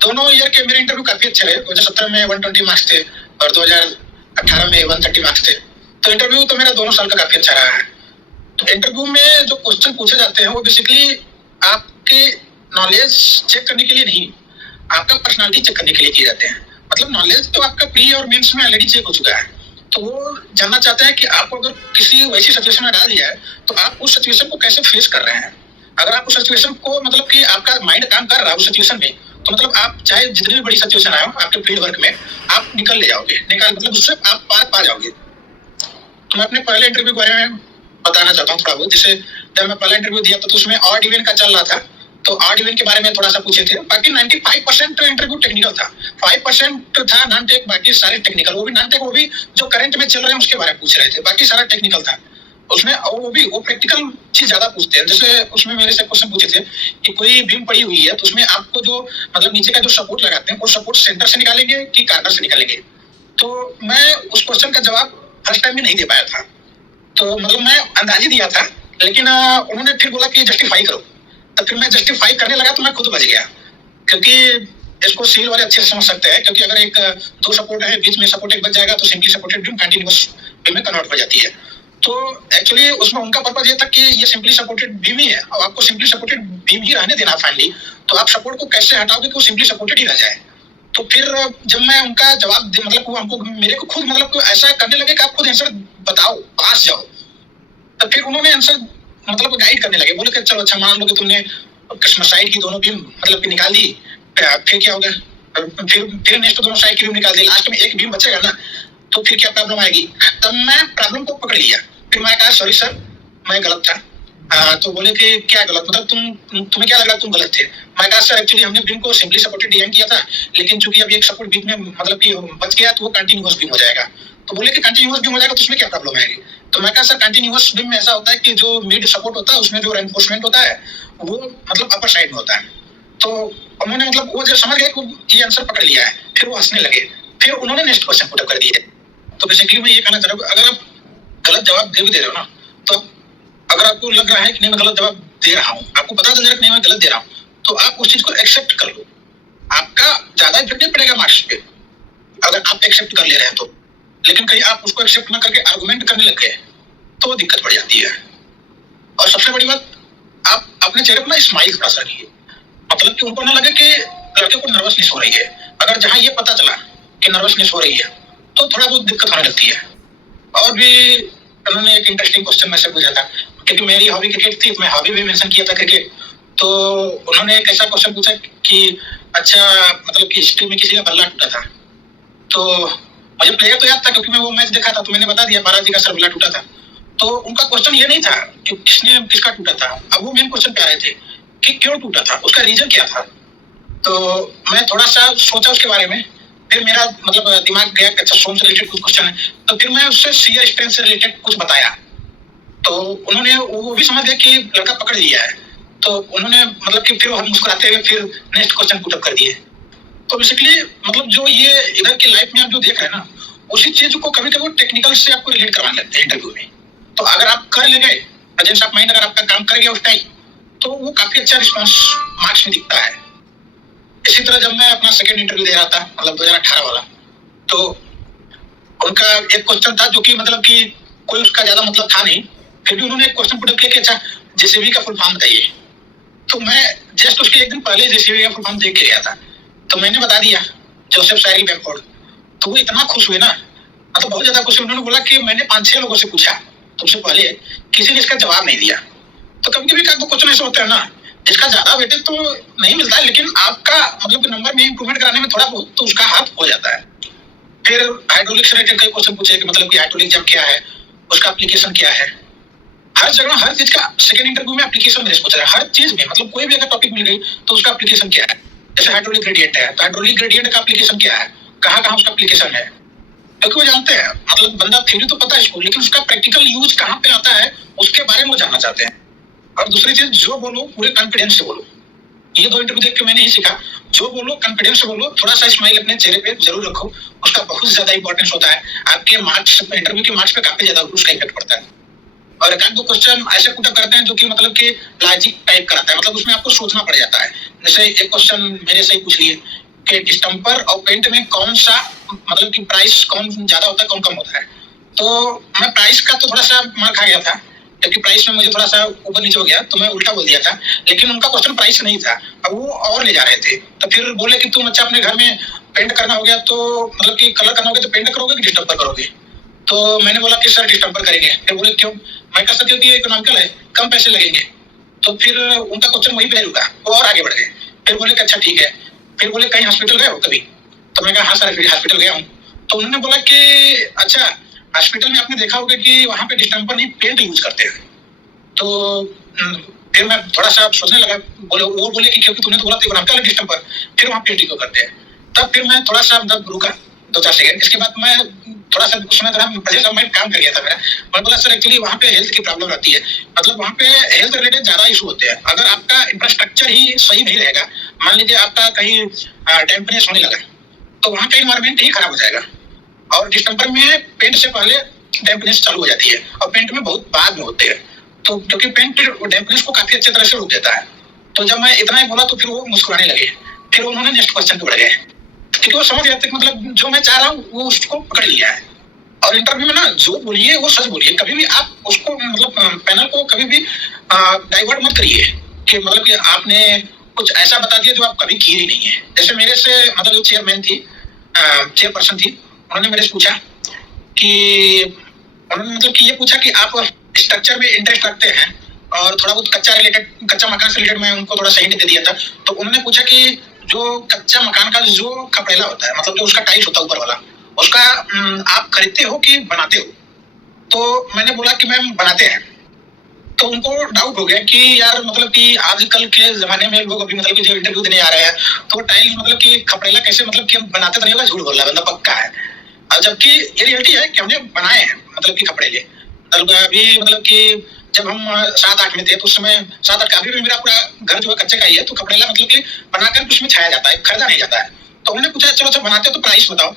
दोनों ईयर के मेरे इंटरव्यू काफी अच्छे रहे। 2017 में 120 मार्क्स थे और 2018 में 130 मार्क्स थे। तो इंटरव्यू तो मेरा दोनों साल का काफी अच्छा रहा है। तो इंटरव्यू में जो क्वेश्चन पूछे जाते हैं वो बेसिकली आपके नॉलेज चेक करने के लिए नहीं, आपका पर्सनालिटी चेक करने के लिए किए जाते हैं। मतलब नॉलेज तो आपका प्री और मेंस में ऑलरेडी चेक हो चुका है, तो वो जानना चाहते हैं कि आपको अगर किसी वैसी सिचुएशन में डाल दिया है तो आप उस सिचुएशन को कैसे फेस कर रहे हैं। अगर आप उस सिचुएशन को मतलब कि आपका माइंड काम कर रहा है उस सिचुएशन में, तो मतलब आप चाहे जितनी भी बड़ी सिचुएशन आए हो आपके फील्ड वर्क में, आप निकल ले जाओगे, निकाल मतलब उससे आप पार पा जाओगे। तो मैं अपने पहले इंटरव्यू के बारे में बताना चाहता हूँ थोड़ा बहुत। जैसे जब मैं पहला इंटरव्यू दिया तो उसमें ऑड इवन का चल रहा था, तो ऑड इवन के बारे में थोड़ा सा पूछे थे। बाकी 95% इंटरव्यू टेक्निकल था, 5% था नॉन टेक, बाकी सारे टेक्निकल। वो भी नॉन टेक, वो भी जो करंट में चल रहे हैं उसके बारे में पूछ रहे थे, बाकी सारा टेक्निकल था उसमें। और वो भी वो प्रैक्टिकल चीज ज्यादा पूछते हैं। जैसे उसमें मेरे से क्वेश्चन पूछे थे कि कोई बीम पड़ी हुई है तो उसमें आपको जो मतलब नीचे का जो सपोर्ट लगाते हैं वो सपोर्ट सेंटर से निकालेंगे कि कार्नर से निकालेंगे। तो मैं उस क्वेश्चन का जवाब फर्स्ट टाइम में नहीं दे पाया था, तो मतलब मैं अंदाजी दिया था, लेकिन उन्होंने फिर बोला कि जस्टिफाई करो। तो फिर मैं जस्टिफाई करने लगा तो मैं खुद बच गया, क्योंकि इसको सील वाले अच्छे से समझ सकते हैं। क्योंकि अगर एक 2 सपोर्ट है, बीच में सपोर्ट एक बच जाएगा तो simply supported beam continuous beam में कन्वर्ट हो जाती है। तो एक्चुअली उसमें उनका पर्पज ये था कि ये सिंपली सपोर्टेड बीम ही है और आपको सिंपली सपोर्टेड बीम ही रहने देना फाइनली। तो आप सपोर्ट को कैसे हटाओगे कि वो सिंपली सपोर्टेड ही रह जाए। तो फिर जब मैं उनका जवाब मतलब वो हमको मेरे को खुद मतलब ऐसा करने लगे कि आप खुद आंसर बताओ, पास जाओ। तो फिर उन्होंने आंसर मतलब गाइड करने लगे, बोले कि चलो अच्छा मान लो कि तुमने कस्टमर साइड की दोनों बीम मतलब कि निकाल दी, फिर क्या होगा, फिर नेक्स्ट दोनों साइड की बीम निकाल दी, लास्ट में एक बीम बचेगा ना, तो फिर क्या प्रॉब्लम आएगी। तब मैं प्रॉब्लम को पकड़ लिया, फिर मैं कहा सॉरी सर मैं गलत था। तो बोले कि क्या गलत, मतलब तुम्हें क्या लग रहा तुम गलत थे। मैं कहा सर एक्चुअली हमने बीम को सिंपली सपोर्टेड डिजाइन किया था, लेकिन चूंकि अभी एक सपोर्ट बीम में मतलब कि बच गया तो वो कंटिन्यूअस बीम हो जाएगा। तो बोले कि कंटिन्यूअस बीम हो जाएगा तो उसमें क्या प्रॉब्लम आएगी। तो मैं कहा सर कंटिन्यूअस बीम में ऐसा होता है कि जो मिड सपोर्ट होता है उसमें जो रेनफोर्समेंट होता है वो मतलब अपर साइड में होता है। तो उन्होंने मतलब वो जब समझ गए कि ये आंसर पकड़ लिया है, फिर वो हंसने लगे। फिर उन्होंने नेक्स्ट क्वेश्चन पुट अप कर दिए। तो बेसिकली मैं ये कहना चाह रहा हूँ, अगर आप गलत जवाब दे भी दे रहे हो ना, तो अगर आपको लग रहा है कि नहीं मैं गलत जवाब दे रहा हूँ, आपको पता चल रहा है कि नहीं मैं गलत दे रहा हूँ, तो आप उस चीज को एक्सेप्ट कर लो। आपका ज्यादा इफेक्ट नहीं पड़ेगा मार्क्स पे अगर आप एक्सेप्ट कर ले रहे हैं तो। लेकिन कहीं आप उसको एक्सेप्ट ना करके आर्गुमेंट करने लग गए तो वो दिक्कत बढ़ जाती है। और सबसे बड़ी बात, आप अपने चेहरे पर ना स्माइल थोड़ा सा रखिए, मतलब कि उनको ना लगे कि लड़के को नर्वसनेस हो रही है। अगर जहाँ ये पता चला कि नर्वसनेस हो रही है तो थोड़ा बहुत दिक्कत होने लगती है। और भी उन्होंने एक इंटरेस्टिंग क्वेश्चन में से पूछा था, क्योंकि मेरी हॉबी क्रिकेट थी, मैं हॉबी भी मेंशन किया था क्रिकेट। तो उन्होंने एक ऐसा क्वेश्चन पूछा कि अच्छा मतलब कि हिस्ट्री में किसी का बल्ला टूटा था, तो मुझे प्लेयर तो याद था क्योंकि मैं वो मैच देखा था, तो मैंने बता दिया महाराज जी का सरबला टूटा था। तो उनका क्वेश्चन ये नहीं था कि किसका टूटा था, अब वो मेन क्वेश्चन पे आ रहे थे कि क्यों टूटा था, उसका रीजन क्या था। तो मैं थोड़ा सा सोचा उसके बारे में, फिर मेरा मतलब दिमाग गया कि अच्छा सोम से रिलेटेड कुछ क्वेश्चन है, तो फिर मैं उससे शियर स्ट्रेंथ से रिलेटेड कुछ बताया। तो उन्होंने वो भी समझ गया कि लड़का पकड़ लिया है, तो उन्होंने मतलब कि फिर हम मुस्कुराते हुए फिर नेक्स्ट क्वेश्चन पुट अप कर दिए। तो बेसिकली मतलब जो ये इधर की लाइफ में आप जो देख रहे हैं ना, उसी चीज को कभी कभी टेक्निकल से आपको रिलेट करवाने लगते हैं इंटरव्यू में। तो अगर आप कर ले गए, प्रेजेंस ऑफ माइंड अगर आपका काम कर गया उस टाइम, तो वो काफी अच्छा रिस्पॉन्स मार्क्स में दिखता है। इसी तरह जब मैं अपना सेकेंड इंटरव्यू दे रहा था, मतलब 2018 वाला, तो उनका एक क्वेश्चन था जो कि मतलब कि कोई उसका ज्यादा मतलब था नहीं, फिर भी उन्होंने एक क्वेश्चन पुट अप किया कि अच्छा जेसीबी का फुल फॉर्म बताइए। तो मैं जस्ट उसके एक दिन पहले जेसीबी का फुल फॉर्म देख के गया था, तो मैंने बता दिया जोसेफ सैरी बेमफोर्ड। तो वो इतना खुश हुए ना, मतलब बहुत ज्यादा खुश हुए। उन्होंने बोला कि मैंने 5-6 लोगों से पूछा तुमसे पहले, किसी ने इसका जवाब नहीं दिया। तो कभी कभी दो क्वेश्चन ऐसे होते हैं ना जिसका ज्यादा वेटेज तो नहीं मिलता है, लेकिन आपका मतलब नंबर में इंप्रूवमेंट कराने में थोड़ा बहुत तो उसका हाथ हो जाता है। फिर हाइड्रोलिक से रिलेटेड कई क्वेश्चन पूछे कि मतलब कि हाइड्रोलिक जंप क्या है, उसका एप्लीकेशन क्या है। हर जगह हर चीज का सेकंड इंटरव्यू में एप्लीकेशन मेरे से पूछ रहा है, हर चीज में, मतलब कोई भी अगर टॉपिक मिल गई तो उसका एप्लीकेशन क्या है। जैसे हाइड्रोलिक ग्रेडियंट है, तो हाइड्रोलिक ग्रेडियंट का एप्लीकेशन क्या है, कहाँ कहाँ उसका एप्लीकेशन है। क्योंकि वो जानते हैं, मतलब बंदा थ्योरी तो पता है इसको, लेकिन उसका प्रैक्टिकल यूज कहाँ पे आता है उसके बारे में वो जानना चाहते हैं। और दूसरी चीज, जो बोलो पूरे कॉन्फिडेंस से बोलो। ये 2 इंटरव्यू देख के मैंने यही सीखा, जो बोलो कॉन्फिडेंस से बोलो, थोड़ा सा स्माइल अपने चेहरे पे जरूर रखो, उसका बहुत ज्यादा इंपॉर्टेंस होता है। आपके मार्क्स, इंटरव्यू के मार्क्स पे काफी ज्यादा उसका इफेक्ट पड़ता है। और एक दो क्वेश्चन ऐसे पुट अप करते हैं जो कि मतलब कि लॉजिक टाइप कराता है, मतलब उसमें आपको सोचना पड़ जाता है। जैसे एक क्वेश्चन मेरे से ही पूछ लिए कि डिस्टेम्पर और पेंट में कौन सा मतलब कि प्राइस कौन ज्यादा होता है कौन कम होता है। तो मैं प्राइस का तो थोड़ा सा मार खा गया था, क्योंकि प्राइस में मुझे थोड़ा सा ऊपर नीचे हो गया, तो मैं उल्टा बोल दिया था। लेकिन उनका क्वेश्चन प्राइस नहीं था, अब वो और ले जा रहे थे। तो फिर बोले कि तुम अच्छा अपने घर में पेंट करना हो गया तो मतलब कि कलर करना हो गया तो पेंट करोगे कि डिस्टेम्पर करोगे। तो मैंने बोला कि सर डिस्टेम्पर करेंगे। फिर बोले क्यों? मैं कह सकती हूँ कि इकोनॉमिकल है, कम पैसे लगेंगे। तो फिर उनका क्वेश्चन वहीं पे रुका, वो और आगे बढ़ गए। फिर बोले कि अच्छा ठीक है। फिर बोले कहीं हॉस्पिटल गए हो कभी? तो मैं कहा हाँ सर हॉस्पिटल गया हूँ। तो उन्होंने बोला कि अच्छा हॉस्पिटल में आपने देखा होगा कि वहाँ पे डिस्टेम्पर नहीं पेंट यूज करते हैं। तो फिर मैं थोड़ा सा सोचने लगा, वो बोले कि क्योंकि तुमने तो बोला था इकोनॉमिकल डिस्टेम्पर, फिर वहाँ पेंट क्यों करते हैं। तब फिर मैं थोड़ा सा मतलब रुका 2-4 सेकंड। इसके बाद मैं थोड़ा सा उसमें प्रेजेंस माइंड काम कर गया था मेरा। मैं बोला सर एक्चुअली वहाँ पे हेल्थ की प्रॉब्लम रहती है, मतलब वहाँ पे हेल्थ रिलेटेड ज्यादा इशू होते हैं। अगर आपका इंफ्रास्ट्रक्चर ही सही नहीं रहेगा, मान लीजिए आपका कहीं डैम्पनेस होने लगा, तो वहाँ का इन्वायरमेंट ही खराब हो जाएगा। और डिस्टेम्पर में पेंट से पहले डैम्पनेस चालू हो जाती है और पेंट में बहुत बाद में होते हैं। तो क्योंकि पेंट डैम्पनेस को काफी अच्छे तरह से रोक देता है। तो जब मैं इतना ही बोला तो फिर वो मुस्कुराने लगे। फिर उन्होंने नेक्स्ट क्वेश्चन पे बढ़ गए, क्योंकि वो समझ गए थे मतलब जो मैं चाह रहा हूँ वो उसको पकड़ लिया है। और इंटरव्यू में ना जो बोलिए वो सच बोलिए, कभी भी आप उसको मतलब पैनल को कभी भी डाइवर्ट मत करिए कि मतलब कि आपने कुछ ऐसा बता दिया जो आप कभी किए ही नहीं है। जैसे मेरे से मतलब जो चेयरमैन थी, चेयरपर्सन थी, उन्होंने मेरे से पूछा कि उन्होंने मतलब कि ये पूछा कि आप स्ट्रक्चर में इंटरेस्ट रखते हैं और थोड़ा बहुत कच्चा मकान से रिलेटेड मैं उनको थोड़ा सा हिंट दे दिया था। तो उन्होंने पूछा कि जो कच्चा मकान का जो खपड़ेला होता है, मतलब जो उसका टाइल्स होता है ऊपर वाला, उसका आप खरीदते हो कि बनाते हो? तो मैंने बोला कि मैम बनाते हैं। तो उनको डाउट हो गया कि यार मतलब कि आजकल के जमाने में लोग अभी मतलब कि जो इंटरव्यू देने आ रहे हैं तो टाइल्स मतलब कि खपड़ेला कैसे मतलब कि हम बनाते तो नहीं होगा, झूठ बोल रहा है बंदा पक्का है। और जबकि ये रियलिटी है कि हमने बनाए हैं मतलब कि खपड़ेले। अभी मतलब कि जब हम 7-8 में थे तो उस समय 7-8 का अभी भी मेरा पूरा घर जो है कच्चे का ही है, तो खपड़ेला मतलब कि बनाकर उसमें छाया जाता है, खरीदा नहीं जाता है। तो उन्होंने पूछा चलो अच्छा बनाते हो तो प्राइस बताओ।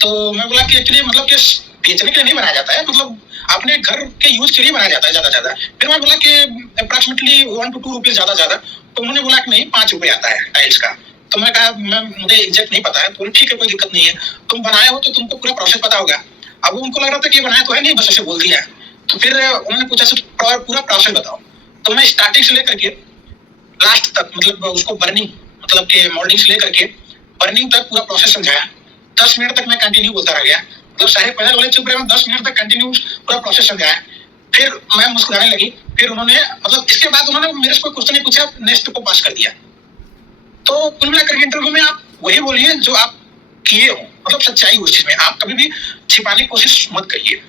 तो मैं बोला कि एक्चुअली मतलब कि बेचने के लिए नहीं बनाया जाता है, मतलब अपने घर के यूज के लिए बनाया जाता है ज्यादा ज्यादा। फिर मैं बोला कि अप्रोक्सीमेटली 1 to 2 रुपीज ज्यादा ज्यादा। तो उन्होंने बोला कि नहीं 5 रुपए आता है टाइल्स का। तो मैं कहा मैम मुझे एग्जैक्ट नहीं पता है। तो ठीक है कोई दिक्कत नहीं है, तुम बनाए हो तो तुमको पूरा प्रोसेस पता होगा। अब उनको लग रहा था कि बनाया तो है नहीं, बस ऐसे बोल दिया। तो फिर उन्होंने पूछा सर पूरा प्रोसेस बताओ। तो मैं स्टार्टिंग से लेकर के लास्ट तक मतलब उसको बर्निंग मतलब के मोल्डिंग से लेकर के बर्निंग तक पूरा प्रोसेस समझाया। 10 मिनट तक मैं कंटिन्यू बोलता रह गया, मतलब सारे पैनल वाले चुप रहे, 10 मिनट तक कंटिन्यू पूरा प्रोसेस समझाया। फिर मैं मुस्कुराने लगी। फिर उन्होंने मतलब इसके बाद उन्होंने मेरे से कोई क्वेश्चन नहीं पूछा, नेक्स्ट को पास कर दिया। तो कुल मिलाकर इंटरव्यू में आप वही बोलिए जो आप किए हो, मतलब सच्चाई हो इस चीज में, आप कभी भी छिपाने की कोशिश मत करिए।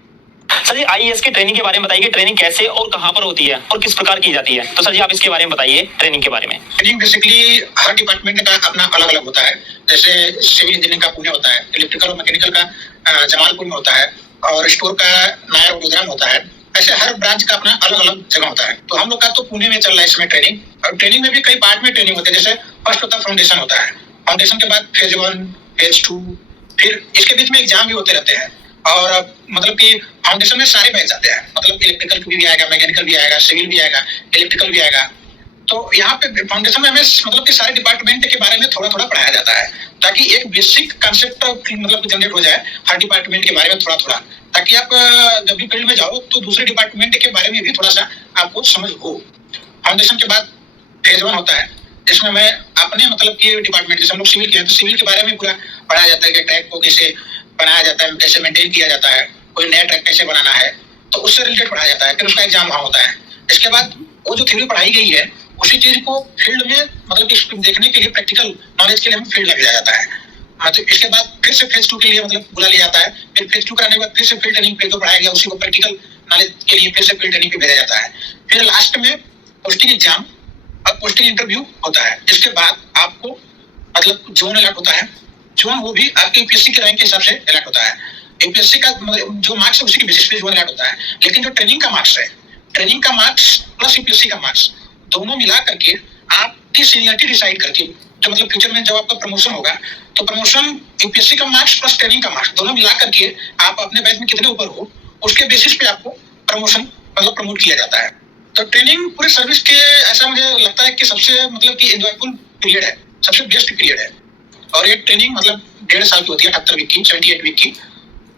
सर जी आईएएस की ट्रेनिंग के बारे में बताइए कि ट्रेनिंग कैसे और कहां पर होती है और किस प्रकार की जाती है। तो सर जी आप इसके बारे में बताइए ट्रेनिंग के बारे में। ट्रेनिंग बेसिकली हर डिपार्टमेंट का अपना अलग अलग होता है। जैसे सिविल इंजीनियरिंग का पुणे होता है, इलेक्ट्रिकल और मैकेनिकल का जमालपुर में होता है, और स्टोर का नया वडोदरा में होता है। ऐसे हर ब्रांच का अपना अलग अलग जगह होता है। तो हम लोग का तो पुणे में चल रहा है इसमें ट्रेनिंग, और ट्रेनिंग में भी कई पार्ट में ट्रेनिंग होती है। जैसे फर्स्ट होता है फाउंडेशन होता है, फाउंडेशन के बाद फेज 1, फेज 2, फिर इसके बीच में एग्जाम भी होते रहते हैं। और मतलब कि फाउंडेशन में सारे बैच आते हैं, मतलब इलेक्ट्रिकल भी आएगा, मैकेनिकल भी आएगा, सिविल भी आएगा, इलेक्ट्रिकल भी आएगा। तो यहाँ पे फाउंडेशन में हमें मतलब कि सारे डिपार्टमेंट के बारे में थोड़ा थोड़ा पढ़ाया जाता है, ताकि एक बेसिक कंसेप्ट मतलब जनरेट हो जाए हर डिपार्टमेंट के बारे में थोड़ा थोड़ा, ताकि आप जब भी फील्ड में जाओ तो दूसरे डिपार्टमेंट के बारे में भी थोड़ा सा आपको समझ हो। फाउंडेशन के बाद फेज 1 होता है, जिसमें मैं अपने मतलब कि डिपार्टमेंट, जैसे हम लोग सिविल के हैं तो सिविल के बारे में पूरा पढ़ाया जाता है कि ट्रैक को कैसे बनाया जाता है, कैसे मेंटेन किया जाता है, कोई नया ट्रैक कैसे बनाना है, तो उससे रिलेटेड पढ़ाया जाता है। फिर उसका एग्जाम वहाँ होता है। इसके बाद वो जो थ्योरी पढ़ाई गई है उसी चीज को फील्ड में मतलब कि देखने के लिए, प्रैक्टिकल नॉलेज के लिए हम फील्ड लग जाता है। मतलब इसके बाद फिर से फेज 2 के लिए मतलब बुला लिया जाता है। फिर फेज 2 कराने के बाद फिर से फील्ड ट्रेनिंग पे जो पढ़ाया गया उसी को प्रैक्टिकल नॉलेज के लिए फिर से फील्ड ट्रेनिंग पे भेजा जाता है। फिर लास्ट में पोस्टिंग एग्जाम और पोस्टिंग इंटरव्यू होता है। इसके बाद आपको मतलब जोन अलॉट होता है। जोन वो भी आपके यूपीएससी के रैंक के हिसाब से अलॉट होता है। यूपीएससी का जो मार्क्स है उसी के बेसिस पे जोन अलॉट होता है। लेकिन जो ट्रेनिंग का मार्क्स है, ट्रेनिंग का मार्क्स प्लस यूपीएससी का मार्क्स दोनों मिला करके आपकी सीनियरिटी डिसाइड करके, जो मतलब फ्यूचर में जब आपका प्रमोशन होगा तो प्रमोशन यूपीएससी का मार्क्स प्लस ट्रेनिंग का मार्क्स दोनों मिला करके आप अपने बैच में कितने ऊपर हो उसके बेसिस पे आपको प्रमोशन मतलब प्रमोट किया जाता है। तो ट्रेनिंग पूरे सर्विस के ऐसा मुझे लगता है कि सबसे मतलब कि एंजॉयफुल पीरियड है, सबसे बेस्ट पीरियड है। और ये ट्रेनिंग मतलब 1.5 साल की होती है, 78 वीक की, 78 वीक की।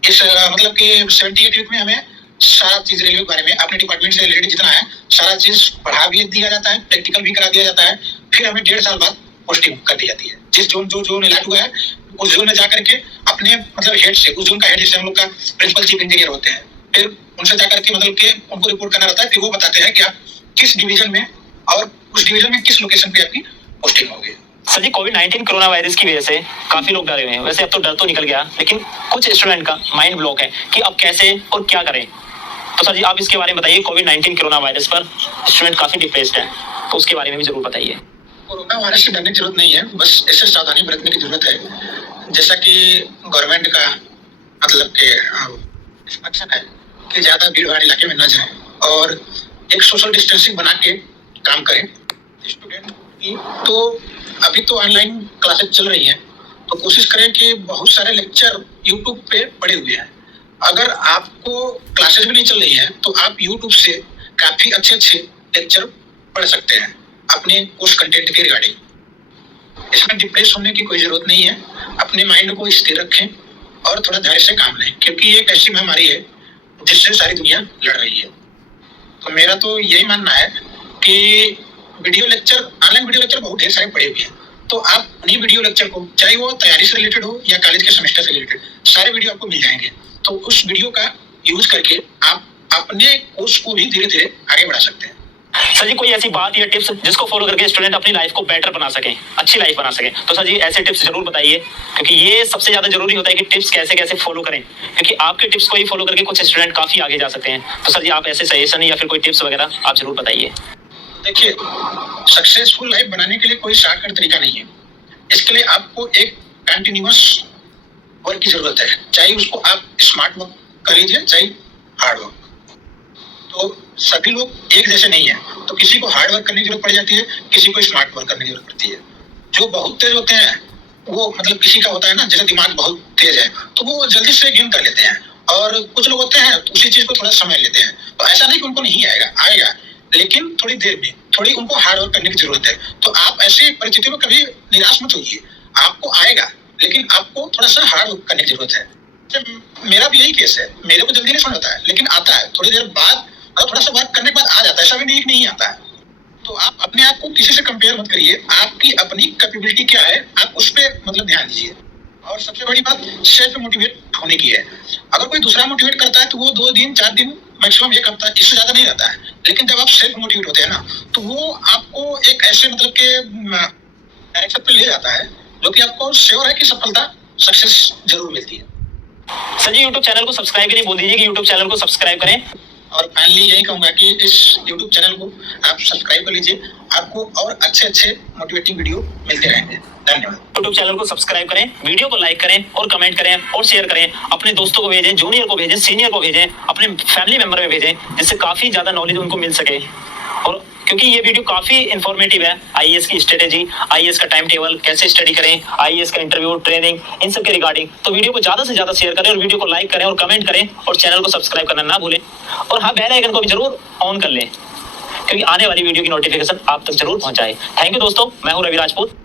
इस मतलब कि 78 वीक में हमें सारा चीज रेलवे के बारे में अपने डिपार्टमेंट से रिलेटेड जितना है सारा चीज पढ़ा भी दिया जाता है, प्रैक्टिकल भी करा दिया जाता है। फिर हमें 1.5 साल बाद पोस्टिंग कर दी जाती है। जिस जोन जो जोन अलॉट हुआ है उस जोन में जाकर के अपने मतलब हेड से, उस जोन का हेड जैसे हम लोग का प्रिंसिपल चीफ इंजीनियर होते हैं, फिर उनसे जाकर के मतलब कि उनको रिपोर्ट करना रहता है। फिर वो बताते हैं कि आप किस डिवीजन में और उस डिवीजन में किस लोकेशन पे आपकी पोस्टिंग होगी। सर जी कोविड-19 कोरोना वायरस की वजह से काफी लोग डरे हुए हैं। वैसे अब तो डर तो निकल गया, लेकिन कुछ स्टूडेंट का माइंड ब्लॉक है कि अब कैसे और क्या करें। तो सर जी आप इसके बारे में बताइए। कोविड-19 कोरोना वायरस पर स्टूडेंट काफी डिप्रेस्ड है, तो उसके बारे में भी जरूर बताइए। कोरोना वायरस से डरने की जरूरत नहीं है, बस इससे सावधानी बरतने की जरूरत है। जैसा कि गवर्नमेंट का मतलब के इंस्ट्रक्शन है कि ज्यादा भीड़ भाड़ इलाके में न जाएं और एक सोशल डिस्टेंसिंग बना के काम करें। स्टूडेंट की तो अभी तो ऑनलाइन क्लासेस चल रही हैं, तो कोशिश करें कि बहुत सारे लेक्चर यूट्यूब पे पड़े हुए हैं। अगर आपको क्लासेस भी नहीं चल रही है तो आप यूट्यूब से काफी अच्छे अच्छे लेक्चर पढ़ सकते हैं अपने कोर्स कंटेंट के रिगार्डिंग। इसमें डिप्रेस होने की कोई जरूरत नहीं है। अपने माइंड को स्थिर रखें और थोड़ा धैर्य से काम लें, क्योंकि ये एक ऐसी महामारी है जिससे सारी दुनिया लड़ रही है। तो मेरा तो यही मानना है कि video lecture, online video lecture बहुत ढेर सारे पड़े हुए हैं, तो आप उन्हीं वीडियो लेक्चर को, चाहे वो तैयारी से रिलेटेड हो या कॉलेज के सेमेस्टर से रिलेटेड, सारे वीडियो आपको मिल जाएंगे। तो उस वीडियो का यूज करके आप अपने कोर्स को भी धीरे धीरे आगे बढ़ा सकते हैं। सर जी कोई ऐसी बात या टिप्स जिसको फॉलो करके स्टूडेंट अपनी लाइफ को बेटर बना सके, अच्छी लाइफ बना सके। तो सर जी ऐसे टिप्स जरूर बताइए, क्योंकि ये सबसे ज्यादा जरूरी होता है कि टिप्स कैसे कैसे फॉलो करें, क्योंकि आपके टिप्स को ही फॉलो करके कुछ स्टूडेंट काफी आगे जा सकते हैं। तो सर जी आप ऐसे सजेशन या फिर कोई टिप्स वगैरह आप जरूर बताइए। देखिए, सक्सेसफुल लाइफ बनाने के लिए कोई शॉर्टकट तरीका नहीं है। इसके लिए आपको एक कंटिन्यूअस वर्क की जरूरत है, चाहे उसको आप स्मार्ट वर्क कर लीजिए चाहे हार्ड वर्क। तो सभी लोग एक जैसे नहीं है, तो किसी को हार्ड वर्क करने की जरूरत पड़ जाती है, किसी को स्मार्ट वर्क करने की जरूरत पड़ती है। जो बहुत तेज होते हैं वो मतलब किसी का होता है ना, जैसे दिमाग बहुत तेज है तो वो जल्दी से गेन कर लेते हैं, और कुछ लोग होते हैं तो उसी चीज को थोड़ा समय लेते हैं। तो ऐसा नहीं कि उनको नहीं आएगा, आएगा, लेकिन थोड़ी देर में, थोड़ी उनको हार्ड वर्क करने की जरूरत है। तो आप ऐसी परिस्थितियों में कभी निराश मत होइए, आपको आएगा, लेकिन आपको थोड़ा सा हार्ड वर्क करने की जरूरत है। मेरा भी यही केस है, मेरे को जल्दी नहीं समझ आता है, लेकिन आता है थोड़ी देर बाद, थोड़ा सा वर्क करने के बाद आ जाता है। ऐसा भी नहीं नहीं आता है। तो आप अपने आप को किसी से कंपेयर मत करिए, आपकी अपनी कैपेबिलिटी क्या है आप उस पर मतलब ध्यान दीजिए। और सबसे बड़ी बात सेल्फ मोटिवेट होने की है। अगर कोई दूसरा मोटिवेट करता है तो वो 2 दिन 4 दिन मैक्सिमम 1 हफ्ता, इससे ज्यादा नहीं रहता है। लेकिन जब आप सेल्फ मोटिवेट होते हैं ना, तो वो आपको एक ऐसे मतलब के डायरेक्शन पे ले जाता है जो कि आपको श्योर है कि सफलता सक्सेस जरूर मिलती है। सर जी YouTube चैनल को सब्सक्राइब के लिए बोल दीजिए कि YouTube चैनल को सब्सक्राइब करें। और फाइनली यही कहूंगा कि इस YouTube चैनल को आप सब्सक्राइब कर लीजिए, आपको और अच्छे मोटिवेटिंग वीडियो मिलते रहेंगे। धन्यवाद। YouTube चैनल को सब्सक्राइब करें, वीडियो को लाइक करें और कमेंट करें और शेयर करें, अपने दोस्तों को भेजें, जूनियर को भेजें, सीनियर को भेजें, अपने फैमिली मेंबर में भेजें, जिससे काफी ज्यादा नॉलेज उनको मिल सके। और क्योंकि ये वीडियो काफी इंफॉर्मेटिव है, आईएएस की स्ट्रेटेजी, आईएएस का टाइम टेबल, कैसे स्टडी करें, आईएएस का इंटरव्यू, ट्रेनिंग, इन सब के रिगार्डिंग, तो वीडियो को ज्यादा से ज्यादा शेयर करें और वीडियो को लाइक करें और कमेंट करें और चैनल को सब्सक्राइब करना ना भूलें। और हाँ, बेल आइकन को भी जरूर ऑन कर लें, क्योंकि आने वाली वीडियो की नोटिफिकेशन आप तक जरूर पहुंचाए। थैंक यू दोस्तों, मैं हूं रवि राजपूत।